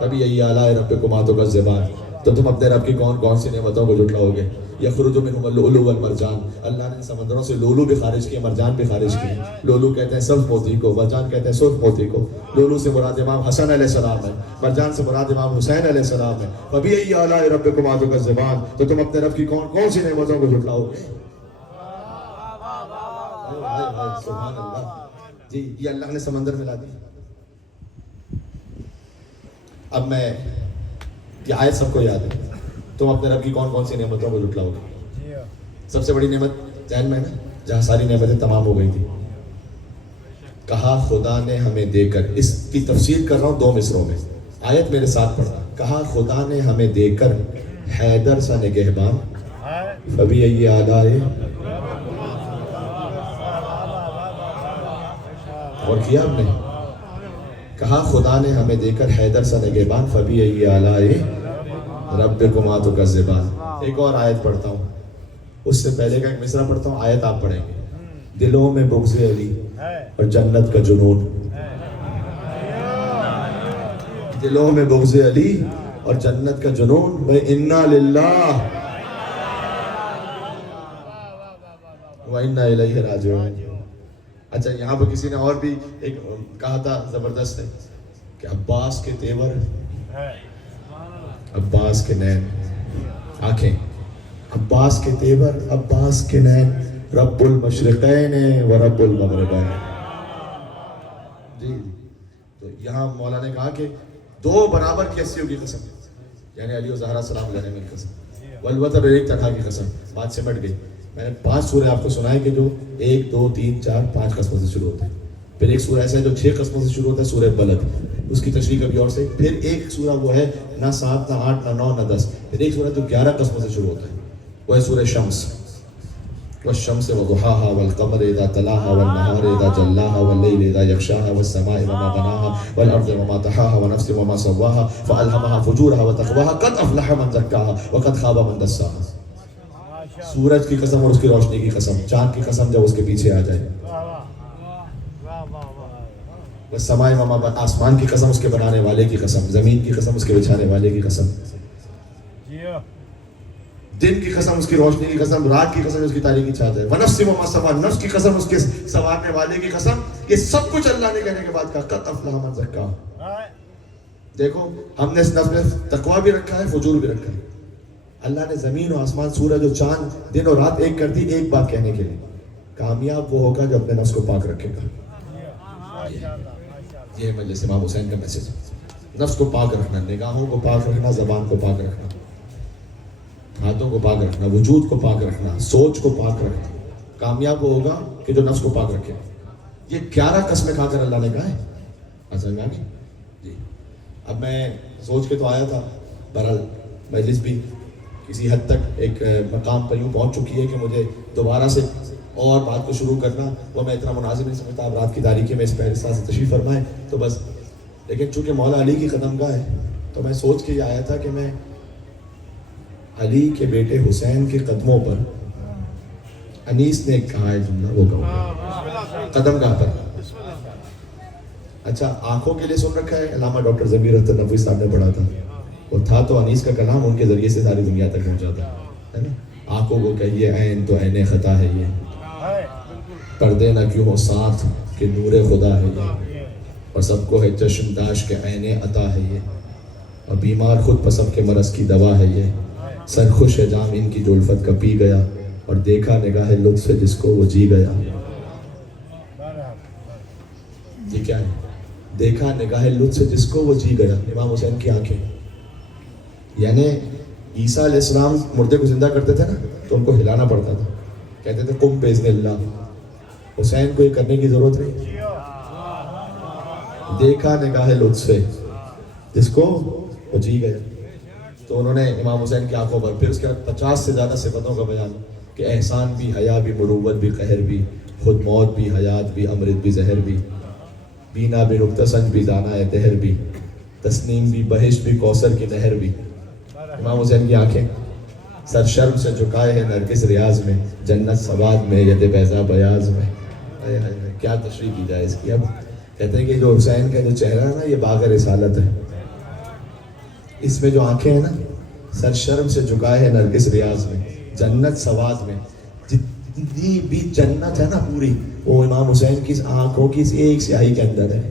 کبھی یہی اعلیٰ ربکما تکذبان، تو تم اپنے رب کی کون کون سی نعمتوں کو جھٹلاؤ گے؟ یخرج منہم اللؤلؤ والمرجان، اللہ نے سمندروں سے لولو بھی خارج کیے، مرجان بھی خارج کیے۔ لولو کہتے ہیں سبز موتی کو، مرجان کہتے ہیں سرخ موتی کو۔ لولو سے مراد امام حسن علیہ السلام ہے، مرجان سے مراد امام حسین علیہ السلام ہے۔ فبأي آلاء ربكما تكذبان، تو تم اپنے رب کی کون کون سی نعمتوں کو جھٹلاؤ گے؟ سبحان اللہ جی، یہ اللہ نے سمندر میں لا دی۔ اب میں یہ آیت سب کو یاد ہے، تم اپنے رب کی کون کون سی نعمتوں کو جھٹلاؤ گے؟ سب سے بڑی نعمت ذہن میں ہے نا، جہاں ساری نعمتیں تمام ہو گئی تھی، کہا خدا نے ہمیں دے کر، اس کی تفسیر کر رہا ہوں 2 مصروں میں، آیت میرے ساتھ پڑھنا، کہا خدا نے ہمیں دے کر حیدر سا نگہبان، فبأي آلاء، اور کیا ہم نے، کہا خدا نے ہمیں دے کر حیدر سا نگہبان، فبأي آلاء ربكما تكذبان۔ ایک اور آیت پڑھتا ہوں، اس سے پہلے کا ایک مصرع پڑھتا ہوں، آیت آپ پڑھیں گے۔ دلوں میں بغض علی اور جنت کا جنون، دلوں میں بغض علی اور جنت کا جنون، وَإِنَّا لِلَّهِ وَإِنَّا إِلَيْهِ رَاجِعُونَ۔ اچھا یہاں پہ کسی نے اور بھی ایک کہا تھا زبردست ہے کہ عباس کے تیور، عباس کے نین، آنکھیں، عباس کے تیور، عباس کے نین، رب المشرقین و رب المغربین۔ جی تو یہاں مولا نے کہا کہ 2 برابر کی ہستیوں کی قسم، یعنی علی و زہرا سلام علیہ کی قسم، والوتر ایک تنہا کی قسم، بات سمٹ گئی۔ میں نے 5 سورے آپ کو سنائے کہ جو 1 2 3 4 5 قسموں سے شروع ہوتے ہیں، پھر ایک سورہ ایسا ہے جو 6 قسموں سے شروع ہوتا ہے، سورہ بلد، اس کی تشریح کبھی اور سے، پھر ایک سورہ وہ ہے نہ 7 نہ 8 نہ 9 نہ 10، پھر ایک سورہ جو 11 قسموں سے شروع ہوتا ہے، وہ ہے سورہ شمس، والشمس وضحاها والقمر اذا تلاها والنهار اذا جلاها والليل اذا يغشاها والسماء وما بناها والارض وما طحاها ونفس وما سواها فالهمها فجورها وتقواها قد افلح من زكاها وقد خاب من دساها۔ سورج کی قسم اور اس کی روشنی کی قسم، چاند کی قسم جب اس کے پیچھے آ جائے، والسماء وما بناها، آسمان کی قسم اس کے بنانے والے کی قسم، زمین کی قسم اس کے بچھانے والے کی قسم، دن کی قسم اس کی روشنی کی قسم، رات کی قسم اس کی تاریکی چھا جائے، ونفس وما سواها، نفس کی قسم اس کے سنوارنے والے کی قسم، یہ سب کچھ اللہ نے کہنے کے بعد کہا قد افلح من زکاها۔ دیکھو ہم نے اس نفس میں تقوی بھی رکھا ہے، فجور بھی رکھا ہے۔ اللہ نے زمین و آسمان، سورج و چاند، دن اور رات ایک کر دی ایک بات کہنے کے لیے، کامیاب وہ ہوگا جو اپنے نفس کو پاک رکھے گا۔ یہ مجلس امام حسین کا میسج ہے، نفس کو پاک رکھنا، نگاہوں کو پاک رکھنا، زبان کو پاک رکھنا، ہاتھوں کو پاک رکھنا، وجود کو پاک رکھنا، سوچ کو پاک رکھنا، کامیاب وہ ہوگا کہ جو نفس کو پاک رکھے۔ یہ 11 قسمیں کھا کر اللہ نے کہا ہے، اصل میں آگے جی۔ اب میں سوچ کے تو آیا تھا، بہرحال مجلس بھی کسی حد تک ایک مقام پر یوں پہنچ چکی ہے کہ مجھے دوبارہ سے اور بات کو شروع کرنا وہ میں اتنا مناسب نہیں سمجھتا۔ اب رات کی تاریکی میں اس فہرستہ سے تشریف فرمائیں تو بس، لیکن چونکہ مولا علی کی قدم گاہ ہے تو میں سوچ کے یہ آیا تھا کہ میں علی کے بیٹے حسین کے قدموں پر، انیس نے کہا ہے جملہ وہ کہوں قدم گاہ پر، اچھا آنکھوں کے لیے سن رکھا ہے، علامہ ڈاکٹر ضمیر اختر نقوی صاحب نے پڑھا تھا، وہ تھا تو انیس کا کلام ان کے ذریعے سے ساری دنیا تک پہنچا تھا، ہے نا۔ آنکھوں کو کہیے عین تو عین خطا ہے یہ، پردے نہ کیوں ہو ساتھ کہ نور خدا ہے یہ، اور سب کو ہے چشم داش کے عین عطا ہے یہ، اور بیمار خود پسب کے مرض کی دوا ہے یہ، سرخوش ہے جام ان کی جو الفت کا پی گیا، اور دیکھا نگاہ لطف سے جس کو وہ جی گیا۔ یہ کیا ہے؟ دیکھا نگاہ لطف سے جس کو وہ جی گیا، امام حسین کی آنکھیں، یعنی عیسیٰ علیہ السلام مردے کو زندہ کرتے تھے نا تو ان کو ہلانا پڑتا تھا، کہتے تھے قم باذن اللہ، حسین کو یہ کرنے کی ضرورت نہیں، دیکھا نگاہ لطف سے جس کو وہ جی گیا۔ تو انہوں نے امام حسین کی آنکھوں پر، پھر اس کے بعد 50 سے زیادہ صفتوں کا بیان کہ احسان بھی، حیا بھی، مروت بھی، قہر بھی، خود موت بھی، حیات بھی، امرت بھی، زہر بھی، بینا بھی، نکتہ سنج بھی، دانا ہے دہر بھی، تسنیم بھی، بہشت بھی، کوثر کی نہر بھی۔ امام حسین کی آنکھیں سر شرم سے جھکائے ہیں نرگس ریاض میں، جنت سواد میں، ید بیضا بیاض میں۔ کیا تشریح کی جائے اس کی۔ اب کہتے ہیں کہ جو حسین کا جو چہرہ ہے نا، یہ باغ رسالت ہے، اس میں جو آنکھیں ہیں نا سر شرم سے جھکائے ہے نرگس ریاض میں، جنت سواد میں، جتنی بھی جنت ہے نا پوری، وہ امام حسین کی آنکھوں کی ایک سیاہی کے اندر ہے۔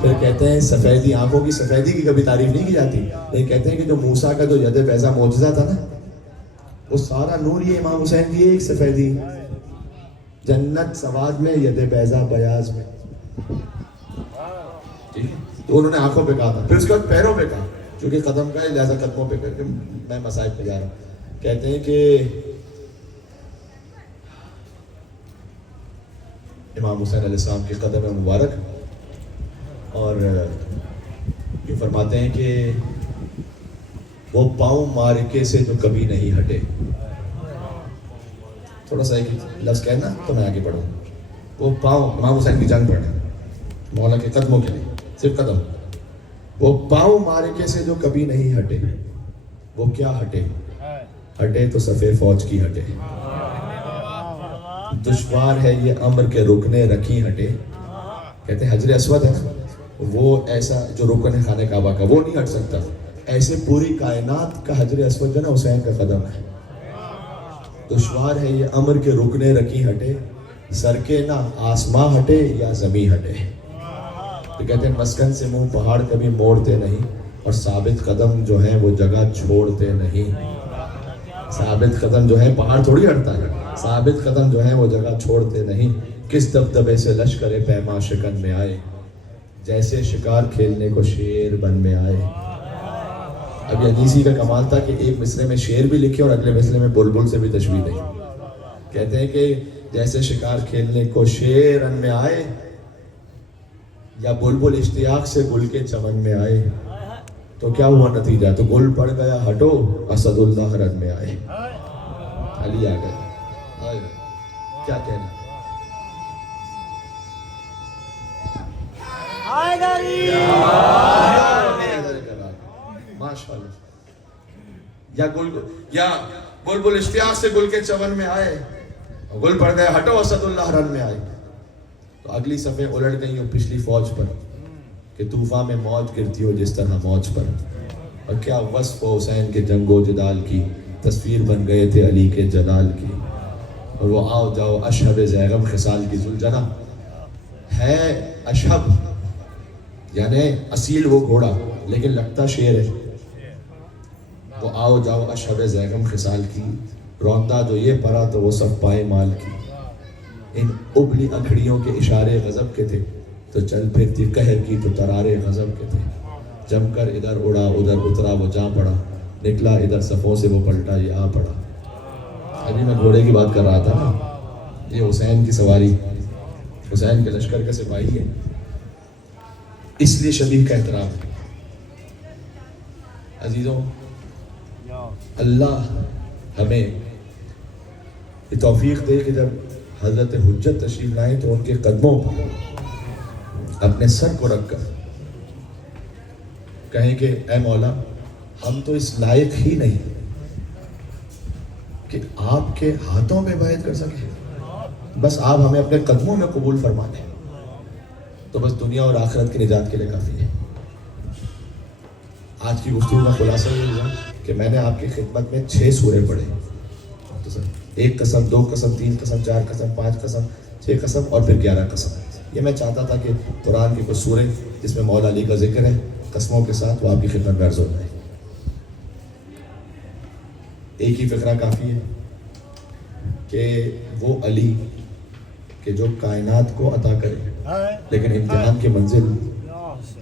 پھر کہتے ہیں سفیدی، آنکھوں کی سفیدی کی کبھی تعریف نہیں کی جاتی، لیکن کہتے ہیں کہ جو موسیٰ کا جو ید بیضا معجزہ تھا نا، وہ سارا نور یہ امام حسین کی ایک سفیدی، جنت سواد میں، ید بیضا بیاض میں۔ تو انہوں نے آنکھوں پہ کہا تھا، پھر اس کے بعد پیروں پہ کہا، چونکہ قدم کا ہے لہذا قدموں پہ کر کے میں مصائب پہ جا رہا ہوں۔ کہتے ہیں کہ امام حسین علیہ السلام کے قدم مبارک، اور یہ فرماتے ہیں کہ وہ پاؤں مارکے سے جو کبھی نہیں ہٹے۔ تھوڑا سا ایک لفظ کہنا تو میں آگے بڑھوں۔ وہ پاؤں، امام حسین کی جنگ پڑھنا مولا کے قدموں کے لیے، صرف قدم۔ وہ پاؤں مارکے سے جو کبھی نہیں ہٹے، وہ کیا ہٹے؟ ہٹے تو صفِ فوج کی ہٹے۔ دشوار ہے یہ امر کے رکنے رکھی ہٹے۔ کہتے ہیں حجر اسود ہے نا، وہ ایسا جو رکن ہے خانہ کعبہ کا، وہ نہیں ہٹ سکتا، ایسے پوری کائنات کا حجر اسود جو نا حسین کا قدم ہے۔ دشوار ہے یہ امر کے رکنے رکھی ہٹے، سر کے نہ آسماں ہٹے یا زمین ہٹے۔ تو کہتے ہیں مسکن سے منہ پہاڑ کبھی موڑتے نہیں، اور ثابت قدم جو ہیں وہ جگہ چھوڑتے نہیں۔ ثابت قدم جو ہے پہاڑ تھوڑی ہٹتا ہے، ثابت قدم جو ہے وہ جگہ چھوڑتے نہیں۔ کس دبدبے سے لشکر پیما شکن میں آئے، جیسے شکار کھیلنے کو شیر بن میں آئے۔ اب یہ حدیثی کا کمال تھا کہ ایک مصرے میں شیر بھی لکھے اور اگلے مصرے میں بلبل سے بھی تشبیہ دی۔ کہتے ہیں کہ جیسے شکار کھیلنے کو شیر ان میں آئے، یا بلبل اشتیاق سے گل کے چمن میں آئے، تو کیا ہوا نتیجہ؟ تو گل پڑ گیا ہٹو، اسد اللہ رن میں آئے، علی آ گئے۔ کیا کہنا؟ ماشاءاللہ۔ یا بلبل اشتیاق سے گل کے چمن میں آئے، گل پڑ گئے ہٹو، اسد اللہ رن میں آئے۔ تو اگلی صفحے الٹ گئی ہوں پچھلی فوج پر، کہ طوفان میں موج گرتی ہو جس طرح موج پر۔ اور کیا وصف ہو حسین کے جنگ و جدال کی، تصویر بن گئے تھے علی کے جلال کی۔ اور وہ آؤ جاؤ اشہب زیغم خصال کی ذوالجناح ہے، اشہب یعنی اصیل وہ گھوڑا لیکن لگتا شیر ہے۔ وہ آؤ جاؤ اشہب زیغم خصال کی، روندہ جو یہ پڑا تو وہ سب پائے مال کی۔ ان ابلی اکھڑیوں کے اشارے غضب کے تھے، تو چل پھرتی قہر کی تو ترارے غضب کے تھے۔ جم کر ادھر اڑا ادھر اترا وہ جا پڑا، نکلا ادھر صفوں سے وہ پلٹا یہ آ پڑا۔ ابھی میں گھوڑے کی بات کر رہا تھا نا، یہ حسین کی سواری، حسین کے لشکر کا سپاہی ہے، اس لیے شبیہ کا احترام ہے۔ عزیزوں، اللہ ہمیں یہ توفیق دے کہ جب حضرت حجت تشریف لائیں تو ان کے قدموں پر اپنے سر کو رکھ کر کہیں کہ اے مولا، ہم تو اس لائق ہی نہیں کہ آپ کے ہاتھوں میں بیعت کر سکیں، بس آپ ہمیں اپنے قدموں میں قبول فرما دیں تو بس دنیا اور آخرت کی نجات کے لیے کافی ہے۔ آج کی گفتگو کا خلاصہ یہ ہے کہ میں نے آپ کی خدمت میں 6 سورے پڑھے، تو سر 1 قسم 2 قسم 3 قسم 4 قسم 5 قسم 6 قسم اور پھر 11 قسم۔ یہ میں چاہتا تھا کہ قرآن کے کچھ سورے جس میں مولا علی کا ذکر ہے قسموں کے ساتھ وہ آپ کی خدمت میں عرض ہو جائے۔ ایک ہی فقرہ کافی ہے کہ وہ علی کہ جو کائنات کو عطا کرے، لیکن امتحان کی منزل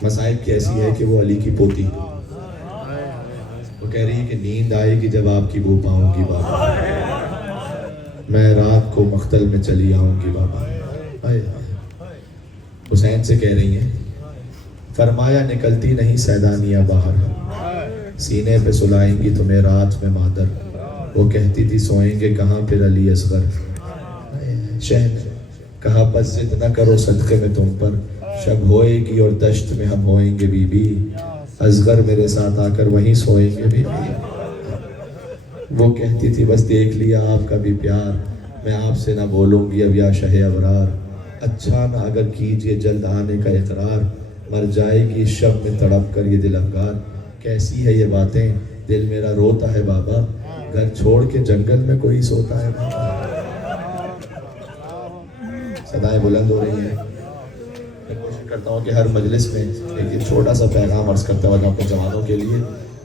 مصائب کی ایسی ہے کہ وہ علی کی پوتی، وہ کہہ رہی ہے کہ نیند آئے گی جب آپ کی بو پاؤں گی بابا، میں رات کو مختل میں چلی آؤں گی بابا۔ حسین سے کہہ رہی ہیں، فرمایا نکلتی نہیں سیدانیاں باہر، سینے پہ سلائیں گی تمہیں رات میں مادر، وہ کہتی تھی سوئیں گے کہاں پھر علی اصغر۔ شہ نے کہا بس ضد نہ کرو صدقے میں تم پر، شب ہوئے گی اور دشت میں ہم ہوئیں گے بی بی، اصغر میرے ساتھ آ کر وہیں سوئیں گے بی بی۔ وہ کہتی تھی بس دیکھ لیا آپ کا بھی پیار، میں آپ سے نہ بولوں گی اب یا شہ ابرار، اچھا نہ اگر کیجئے جلد آنے کا اقرار، مر جائے گی شب میں تڑپ کر یہ دل افگار۔ کیسی ہے یہ باتیں دل میرا روتا ہے بابا، گھر چھوڑ کے جنگل میں کوئی سوتا ہے بابا۔ صدائیں بلند ہو رہی ہیں۔ میں کوشش کرتا ہوں کہ ہر مجلس میں ایک چھوٹا سا پیغام عرض کرتا ہوں اپنے جوانوں کے لیے۔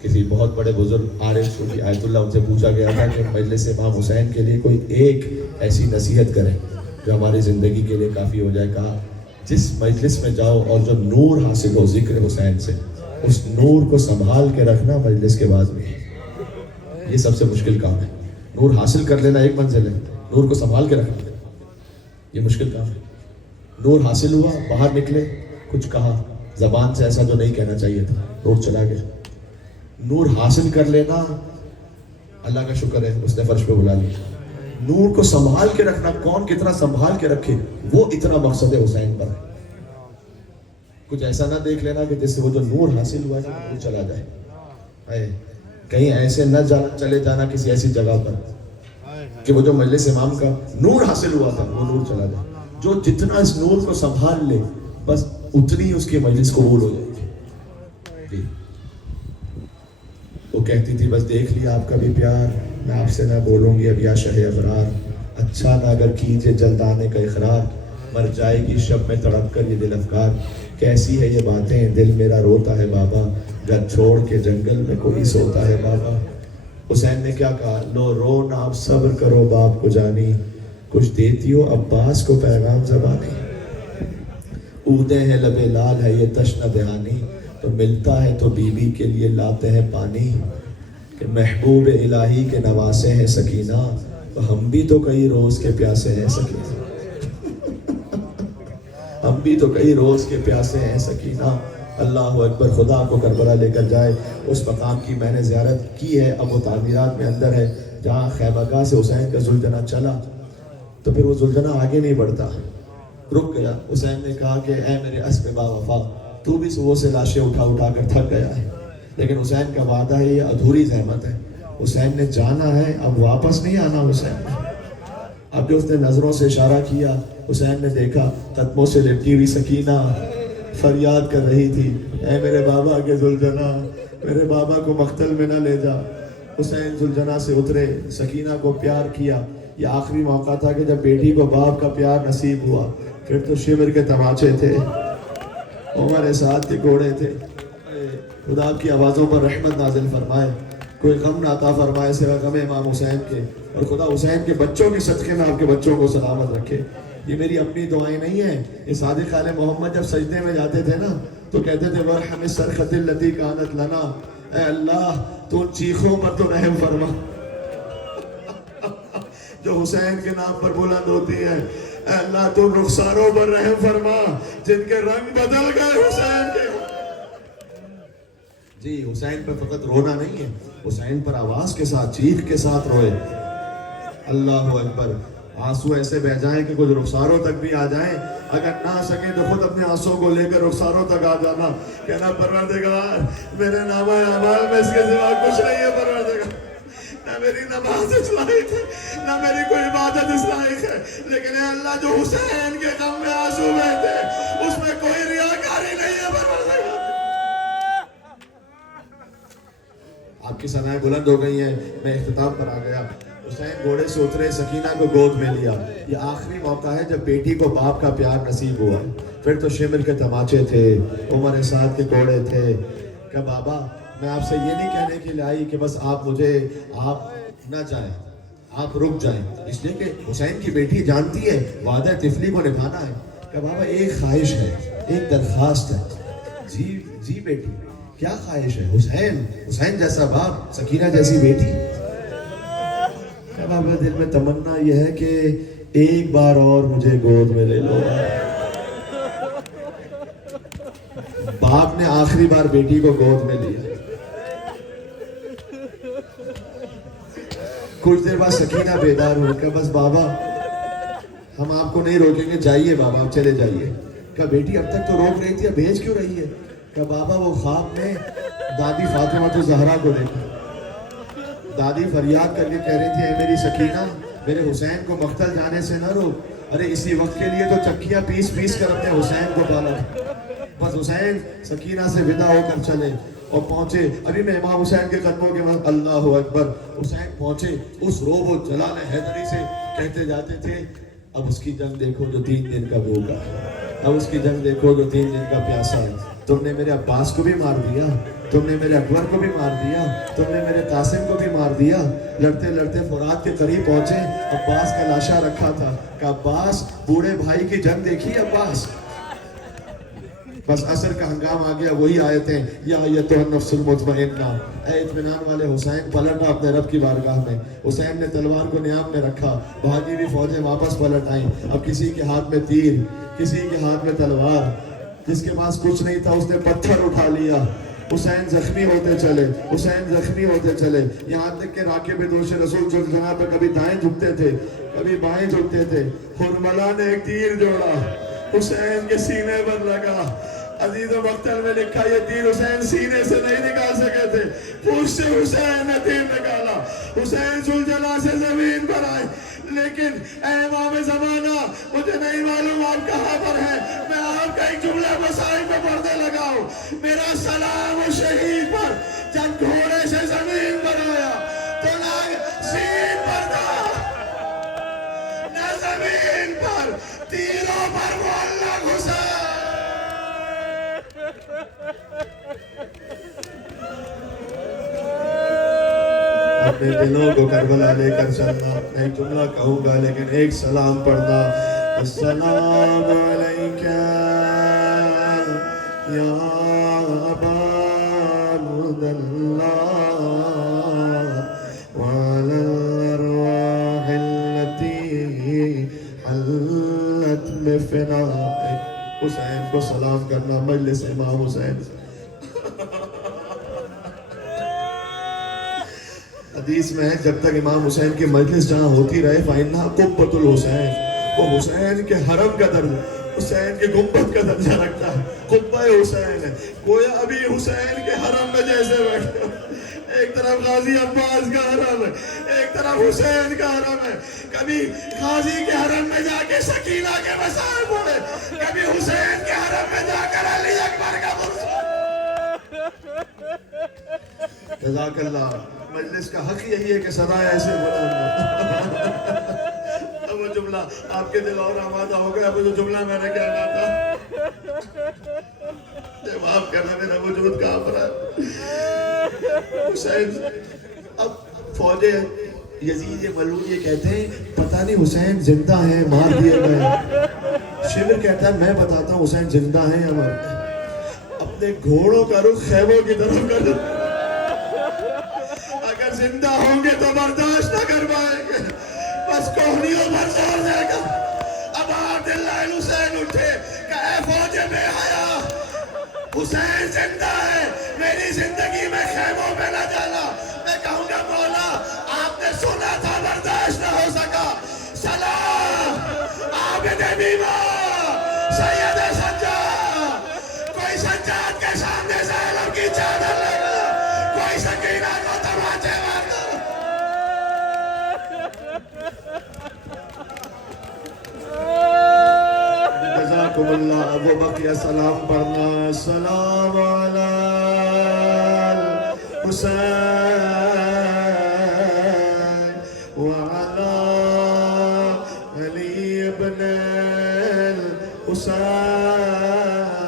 کسی بہت بڑے بزرگ عارف صوفی آیت اللہ، ان سے پوچھا گیا تھا کہ مجلس امام حسین کے لیے کوئی ایک ایسی نصیحت کریں جو ہماری زندگی کے لیے کافی ہو جائے۔ کہا جس مجلس میں جاؤ اور جو نور حاصل ہو ذکر حسین سے، اس نور کو سنبھال کے رکھنا مجلس کے بعد میں۔ یہ سب سے مشکل کام ہے۔ نور حاصل کر لینا ایک منزل ہے، نور کو سنبھال کے رکھنا یہ مشکل کام ہے۔ نور حاصل ہوا، باہر نکلے، کچھ کہا زبان سے ایسا جو نہیں کہنا چاہیے تھا، نور چلا گیا۔ نور حاصل کر لینا، اللہ کا شکر ہے اس نے فرش پہ بلا لیا۔ نور کو سنبھال کے رکھنا، کون کتنا سنبھال کے رکھے وہ اتنا مقصد حسین پر ہے۔ کچھ ایسا نہ دیکھ لینا کہ جس سے وہ جو نور حاصل ہوا ہے نا نور چلا جائے۔ کہیں ایسے نہ چلے جانا کسی ایسی جگہ پر کہ وہ جو مجلس امام کا نور حاصل ہوا تھا وہ نور چلا جائے۔ جو جتنا اس نور کو سنبھال لے بس اتنی اس کی مجلس قبول ہو جائے گی۔ وہ کہتی تھی بس دیکھ لیا آپ کا بھی پیار، میں آپ سے نہ بولوں گی اب یا شہ ابرار، اچھا نہ اگر کیجے جلد آنے کا اقرار، مر جائے گی شب میں تڑپ کر یہ دل افکار، کیسی ہے یہ باتیں دل میرا روتا ہے بابا، گھر چھوڑ کے جنگل میں کوئی سوتا ہے بابا۔ حسین نے کیا کہا؟ لو رو نہ اب صبر کرو باپ کو جانی، کچھ دیتی ہو عباس کو پیغام زبانی، اودے ہیں لبے لال ہے یہ تشنہ دہانی، تو ملتا ہے تو بی بی کے لیے لاتے ہیں پانی، کہ محبوب الہی کے نواسے ہیں سکینہ، تو ہم بھی تو کئی روز کے پیاسے ہیں سکینہ، ہم بھی تو کئی روز کے پیاسے ہیں سکینہ۔ اللہ اکبر۔ خدا آپ کو کربلا لے کر جائے۔ اس مقام کی میں نے زیارت کی ہے، اب وہ تعمیرات میں اندر ہے، جہاں خیمہ گاہ سے حسین کا زلجنہ چلا تو پھر وہ زلجنہ آگے نہیں بڑھتا، رک گیا۔ حسین نے کہا کہ اے میرے اسب با وفا، تو بھی صبح سے لاشیں اٹھا اٹھا کر تھک گیا ہے، لیکن حسین کا وعدہ ہے یہ ادھوری زحمت ہے، حسین نے جانا ہے، اب واپس نہیں آنا حسین نے۔ اب جو اس نے نظروں سے اشارہ کیا، حسین نے دیکھا قدموں سے لپٹی ہوئی سکینہ فریاد کر رہی تھی، اے میرے بابا کے زلجنہ، میرے بابا کو مقتل میں نہ لے جا۔ حسین زلجنہ سے اترے، سکینہ کو پیار کیا۔ یہ آخری موقع تھا کہ جب بیٹی کو باپ کا پیار نصیب ہوا، پھر تو شمر کے تماچے تھے، عمر سعد کے گھوڑے تھے۔ خدا آپ کی آوازوں پر رحمت نازل فرمائے، کوئی غم نہ عطا فرمائے سوا غم امام حسین کے، اور خدا حسین کے بچوں کے صدقے میں آپ کے بچوں کو سلامت رکھے۔ یہ میری اپنی دعائیں نہیں ہیں، یہ صادق آل محمد جب سجدے میں جاتے تھے نا تو کہتے تھے وَرْحَمِ الصَّرْخَةِ الَّتِي كَانَتْ لَنَا، اے اللہ تو ان چیخوں پر تو رحم فرما جو حسین کے نام پر بلند ہوتی ہے، اے اللہ تو رخساروں پر رحم فرما جن کے رنگ بدل گئے حسین کے۔ جی حسین پر فقط رونا نہیں ہے، حسین پر آواز کے ساتھ چیخ کے ساتھ روئے۔ اللہ اکبر۔ آنسو ایسے بہ جائیں کہ کچھ رخساروں تک بھی آ جائیں، اگر نہ آ سکیں تو خود اپنے آنسوں کو لے کر رخساروں تک آ جانا، کہنا پروردگار میرے نامہ اعمال میں اس کے سوا کچھ نہیں ہے پروردگار، نہ میری نماز اس لائق ہے، نہ میری کوئی عبادت اس لائق ہے، لیکن اے اللہ جو حسین کے غم میں آنسو بہتے اس میں کوئی ریاکاری نہیں ہے پروردگار۔ آپ کی ثنائیں بلند ہو گئی ہیں، میں اختتام پر آ گیا۔ حسین گھوڑے سے اترے، سکینہ کو گود میں لیا۔ یہ آخری موقع ہے جب بیٹی کو باپ کا پیار نصیب ہوا، پھر تو شمر کے تماچے تھے، عمر سعد کے گھوڑے تھے۔ کہ بابا میں آپ سے یہ نہیں کہنے کے لیے آئی کہ بس آپ نہ جائیں، آپ رک جائیں، اس لیے کہ حسین کی بیٹی جانتی ہے وعدہ طفلی کو نبھانا ہے۔ کہ بابا ایک خواہش ہے، ایک درخواست ہے۔ جی بیٹی کیا خواہش ہے؟ حسین جیسا باپ، سکینہ جیسی بیٹی۔ بابا دل میں تمنا یہ ہے کہ ایک بار اور مجھے گود میں لے لو۔ باپ نے آخری بار بیٹی کو گود میں لیا۔ کچھ دیر بعد سکینہ بیدار ہوئی کہ بس بابا ہم آپ کو نہیں روکیں گے، جائیے بابا آپ چلے جائیے۔ کہ بیٹی اب تک تو روک رہی تھی، اب بھیج کیوں رہی ہے؟ کہ بابا وہ خواب میں دادی فاطمہ زہرا کو دیکھا، دادی فریاد کر کے کہہ رہی تھی اے میری سکینہ میرے حسین کو مقتل جانے سے نہ روک۔ ارے اسی وقت کے لیے تو چکیاں پیس پیس کر اپنے حسین کو ڈالا۔ بس حسین سکینہ سے ودا ہو کر چلے، اور پہنچے. ابھی میں امام حسین کے قدموں کے بعد اللہ اکبر. حسین پہنچے اس روب و جلال حیدری سے کہتے جاتے تھے اب اس کی جنگ دیکھو جو 3 دن کا بھوکا ہے, اب اس کی جنگ دیکھو جو 3 دن کا پیاسا ہے. تم نے میرے عباس کو بھی مار دیا, تم نے میرے اکبر کو بھی مار دیا, تم نے میرے قاسم کو بھی مار دیا. لڑتے لڑتے فرات کے قریب پہنچے, عباس کا لاشا رکھا تھا. کہ عباس بوڑھے بھائی کی جنگ دیکھی عباس. بس عصر کا ہنگام آ گیا, وہی آیتیں یا ایتھا النفس المطمئنہ, اے اطمینان والے حسین پلٹنا اپنے رب کی بارگاہ میں. حسین نے تلوار کو نیام میں رکھا, بھاگی بھی فوجیں واپس پلٹ آئیں. اب کسی کے ہاتھ میں تیر, کسی کے ہاتھ میں تلوار, جس کے پاس کچھ نہیں تھا اس نے پتھر اٹھا لیا. حسین زخمی ہوتے چلے, حسین زخمی ہوتے چلے, یہاں تک کہ راکب دوش رسول جو جناب پہ کبھی دائیں جھکتے تھے کبھی بائیں جھکتے تھے. حرملہ نے ایک تیر جوڑا, حسین کے سینے پر لگا. عزیز و مقتل میں لکھا یہ تیر حسین سینے سے نہیں نکال سکے تھے, پوچھ سے حسین نے تیر نکالا. حسین ذوالجلال سے زمین پر آئے, لیکن اے امام زمانہ مجھے نہیں معلوم آپ کہاں پر ہیں, میں آپ کا ایک جملہ مسائل پہ پڑھنے لگا ہوں. میرا سلام و شہید پر جب گھوڑے سے زمین پر آیا تو نہ سین پر تھا نہ زمین پر, تیروں پر معلق حسین. اپنے دلوں کو کربلا لے کر چلنا. میں ایک جملہ کہوں گا لیکن ایک سلام پڑھنا. السلام علیکہ یا ابا عبداللہ وعلی الارواح التي حلت بفنائک. حسین کو سلام کرنا, مجلس امام حسین. حدیث میں ہے جب تک امام حسین کی مجلس جہاں ہوتی رہے فَإِنَّهَا قُبَّةُ الْحُسَین, وہ حسین کے حرم کا درجہ, حسین کے گنبد کا درجہ رکھتا ہے. قبہ حسین ہے, گویا ابھی حسین کے حرم میں جیسے بیٹھے ہو. ایک طرف غازی عباس کا حرم ہے, ایک طرف حسین کا حرم ہے. کبھی غازی کے حرم میں جا کے سکینہ کے مسائل پڑھے, کبھی حسین کے حرم میں جا کر علی اکبر کا برسول. جزاک اللہ. مجلس کا حق یہی ہے کہ صدای ایسے بلند. اب وہ جملہ آپ کے دل اور آمادہ ہو گیا. اب وہ جملہ میں نے کہنا تھا, معاف کرنا میرا وجود کہاں پر ہے. حسین اب فوجیں یزید ملعون یہ کہتے ہیں پتہ نہیں حسین زندہ ہیں مار دیے گئے. شمر کہتا ہے میں بتاتا ہوں حسین زندہ ہیں یا مر گئے. اپنے گھوڑوں کا رخ خیموں کی طرف کر دو, اگر زندہ ہوں گے تو برداشت نہ کر پائیں گے. بس کوہنیوں پر زور دے کر اب عبداللہ حسین اٹھے کہ اے فوج بے حیا, حسین زندہ ہے, میری زندگی میں خیموں میں نہ جانا. میں کہوں گا مولا آپ نے سنا تھا برداشت نہ ہو سکا. سلام عابد بیمار سید سجاد, کوئی سجاد کے سامنے زینب کی چادر لگا, کوئی سکینہ کو تماچے مارتا. جزاکم اللہ. ابو بقیہ سلام پڑھنا. السلام علی الحسین وعلی علی ابن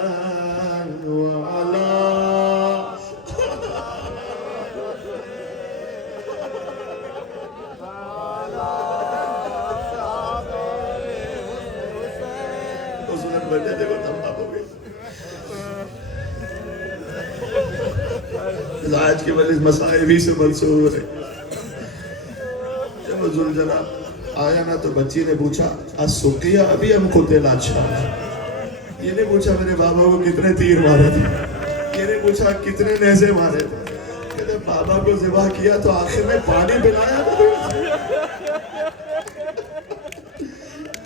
الحسین وعلی. بچے دیکھو تمام ہو گئی. آج کی مجلس مسائب ہی سے منصور ہے. جب ذوالجلال آیا نا تو بچی نے پوچھا السقیہ ابھی ہم کو تیل اچھا. یہ نے پوچھا میرے بابا کو کتنے تیر مارے تھے, یہ نے پوچھا کتنے نیزے مارے تھے. کہتے بابا کو ذبح کیا تو آخر میں پانی پلایا تھا.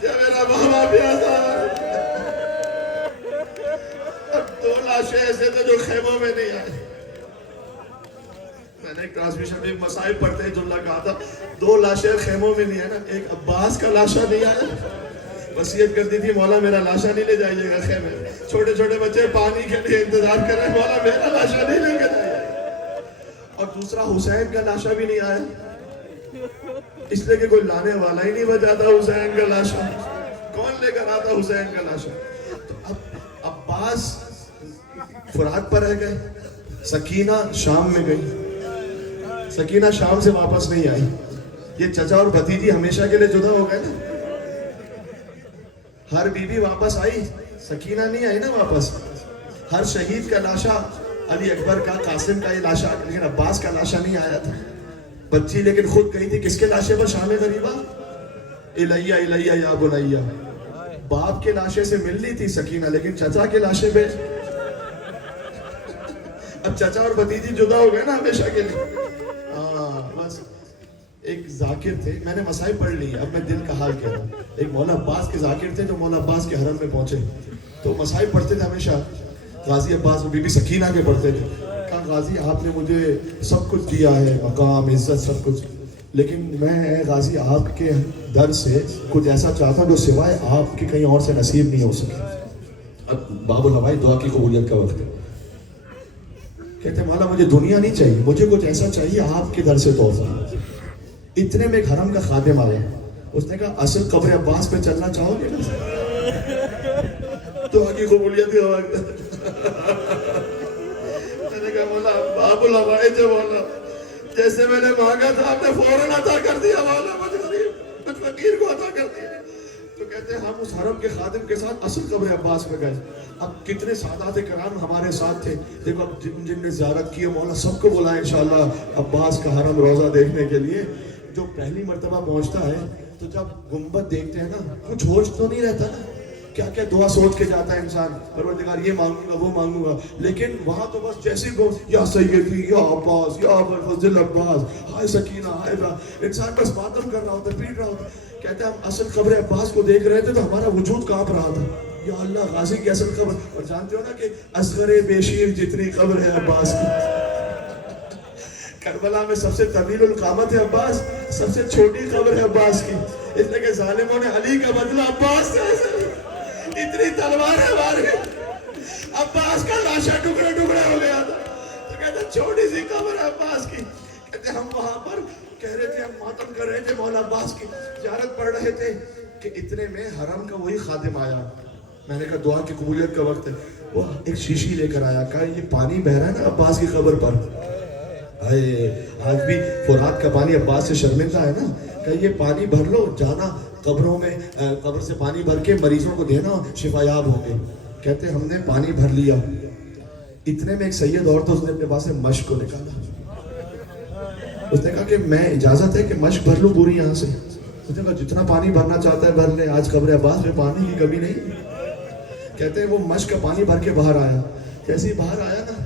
جب میرا بابا پیاسا, دو لاشیں ایسے تھے جو خیموں میں نہیں آئے. میں نے ایک ٹرانسمیشن میں ایک مسائل پڑھتے ہیں جملہ کہا تھا 2 لاشیں خیموں میں نہیں آئے نا. ایک عباس کا لاشا نہیں آیا, وصیت کرتی تھی مولا میرا لاشا نہیں لے جائیے گا خیمے. چھوٹے چھوٹے بچے پانی کے لیے انتظار کر رہے ہیں, مولا میرا لاشا نہیں لے کے جائیے. اور دوسرا حسین کا لاشا بھی نہیں آیا، اس لیے کہ کوئی لانے والا ہی نہیں بچا تھا حسین کا لاشا. کون لے کر آتا حسین کا لاشا؟ تو اب عباس فرات پر رہ گئے، سکینہ شام میں گئی. سکینہ شام سے واپس نہیں آئی. یہ چچا اور بھتیجی ہمیشہ کے لیے جدا ہو گئے نا. ہر بیوی واپس آئی، سکینہ نہیں آئی نا واپس. ہر شہید کا لاشا، علی اکبر کا، قاسم کا یہ لاشا، لیکن عباس کا لاشا نہیں آیا تھا. بچی لیکن خود گئی تھی کس کے لاشے پر؟ شام غریبہ. الیہ الیہ یا بنیہ. باپ کے لاشے سے مل لی تھی سکینہ، لیکن چچا کے لاشے پہ. اب چچا اور بھتیجی جدا ہو گئے نا ہمیشہ کے لیے. بس ایک ذاکر تھے، میں نے مسائل پڑھ لی، اب میں دل کا حال کہہ رہا ہوں. ایک مولا عباس کے ذاکر تھے جو مولا عباس کے حرم میں پہنچے، تو مسائل پڑھتے تھے ہمیشہ. غازی عباس بی بی سکینہ کے پڑھتے تھے. کہا غازی آپ نے مجھے سب کچھ دیا ہے، مقام، عزت، سب کچھ، لیکن میں غازی آپ کے در سے کچھ ایسا چاہتا ہوں جو سوائے آپ کے کہیں اور سے نصیب نہیں ہو سکے. اب باب الہوائی دعا کی قبولیت کا وقت ہے. کہتے ہیں مولا مجھے دنیا نہیں چاہیے، مجھے کچھ ایسا چاہیے آپ کے در سے تحفہ. اتنے میں ایک حرم کا خادم آیا، اس نے کہا اصل قبر عباس پہ چلنا چاہو گے؟ دعا کی قبولیت کا وقت ہے. میں نے کہا مولا باب الہوائی جو مولا جیسے میں نے مانگا تھا آپ نے فوراً عطا کر دیا مولا، مجھے غریب کچھ فقیر کو عطا کر دیا. تو کہتے ہیں ہم اس حرم کے خادم کے ساتھ اصل قبر عباس پہ گئے. اب کتنے سادات کرام ہمارے ساتھ تھے. دیکھو اب جن نے زیارت کی مولا سب کو بلائے انشاءاللہ عباس کا حرم روضہ دیکھنے کے لیے. جو پہلی مرتبہ پہنچتا ہے تو جب گنبد دیکھتے ہیں نا، کچھ ہوش تو نہیں رہتا نا، کیا کیا دعا سوچ کے جاتا ہے انسان، پروردگار یہ مانگوں گا وہ مانگوں گا. لیکن وہاں تو بس جیسے یا سیدی یا عباس یا ابوالفضل عباس، ہائے سکینہ، ہائے انسان بس ماتم کر رہا ہوتا، پیٹ رہا ہوتا. کہتے ہیں ہم اصل قبر عباس کو دیکھ رہے تھے تو ہمارا وجود کانپ رہا تھا. یا اللہ غازی کی اصل قبر. اور جانتے ہو نا کہ اصغر بیشیر جتنی قبر ہے عباس کی. کربلا میں سب سے طویل القامت ہے عباس، سب سے چھوٹی قبر ہے عباس کی. اس لیے کہ ظالموں نے علی کا بدلہ عباس سے اتنی تلوار ہے مارے، عباس کا لاشا ٹکڑے ٹکڑے ہو گیا تھا. تو کہتے ہیں چھوٹی سی قبر ہے عباس کی. کہتے ہیں ہم وہاں پر کہہ رہے تھے، ہم ماتم کر رہے تھے، مولا عباس کی زیارت پڑھ رہے تھے کہ اتنے میں حرم کا وہی خادم آیا. میں نے کہا دعا کی قبولیت کا وقت ہے. وہ ایک شیشی لے کر آیا، کہا یہ پانی بہ رہا ہے نا عباس کی قبر پر. آج بھی فرات کا پانی عباس سے شرمندہ ہے نا. کہ یہ پانی بھر لو، جانا قبروں میں، قبر سے پانی بھر کے مریضوں کو دینا، شفایاب ہوں گے. کہتے ہم نے پانی بھر لیا. اتنے میں ایک سید اور تو اس نے اپنے پاس سے مشق کو نکالا. اس نے کہا کہ میں اجازت ہے کہ مشق بھر لوں پوری یہاں سے. اس نے کہا جتنا پانی بھرنا چاہتا ہے بھر لے، آج قبر عباس میں پانی کی کمی نہیں. کہتے ہیں وہ مشق کا پانی بھر کے باہر آیا. جیسے ہی باہر آیا نا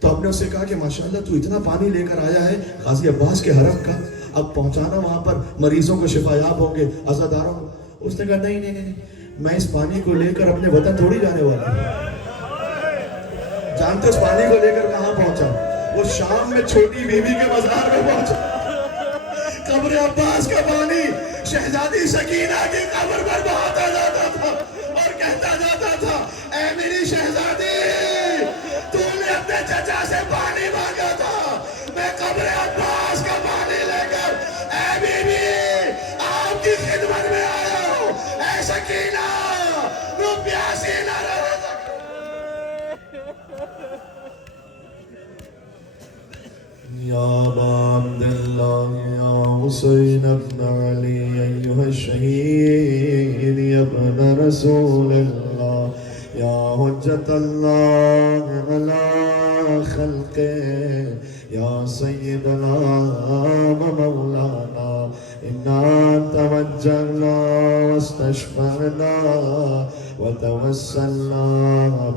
تو ہم نے اس سے کہا کہ ماشاءاللہ تو اتنا پانی لے کر آیا ہے غازی عباس کے حرم کا، اب پہنچانا وہاں پر مریضوں کو شفایاب ہوں گے، عزاداروں کو. اس نے کہا نہیں نہیں نہیں، میں اس پانی کو لے کر اپنے وطن تھوڑی جانے والا ہوں. جانتے اس پانی کو لے کر کہاں پہنچا؟ وہ شام میں چھوٹی بیوی کے مزار میں پہنچا. قبر عباس کا پانی شہزادی سکینہ کی قبر پر بہاتا جاتا تھا اور کہتا جاتا تھا اے میری شہزادی، تو نے اپنے چچا سے پانی مانگا تھا، میں قبر عباس کا پانی لے کر اے بیوی آپ کی خدمت میں آیا ہوں. اے سکینہ تو پیاسی نہ رہ سکے. یا عبد اللہ یا حسین ابن علی ایوہ الشہید یا ابن رسول اللہ یا حجت اللہ علی خلقہ یا سیدنا و مولانا انا توجہنا واستشفعنا وتوسلنا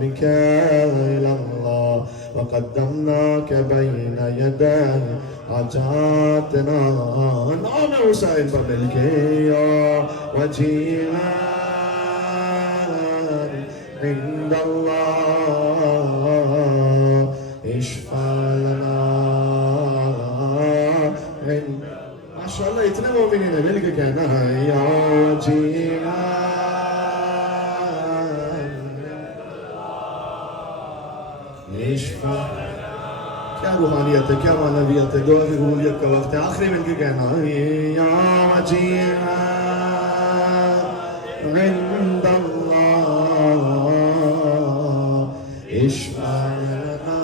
بك إلى الله وقدمناك بين يدي حاجاتنا. نام حسین پر مل کے یا وجیلا عند اللہ اشفع لنا. ماشاءاللہ اتنے مومنین ہیں، مل کے کہنا ہے یا وجیلا کیا روحانیت ہے، کیا معنویت ہے، دعا کی قبولیت کا وقت ہے. آخری میں ان کے کہنا یا وجیہا عند اللہ اشفع لنا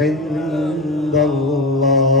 عند اللہ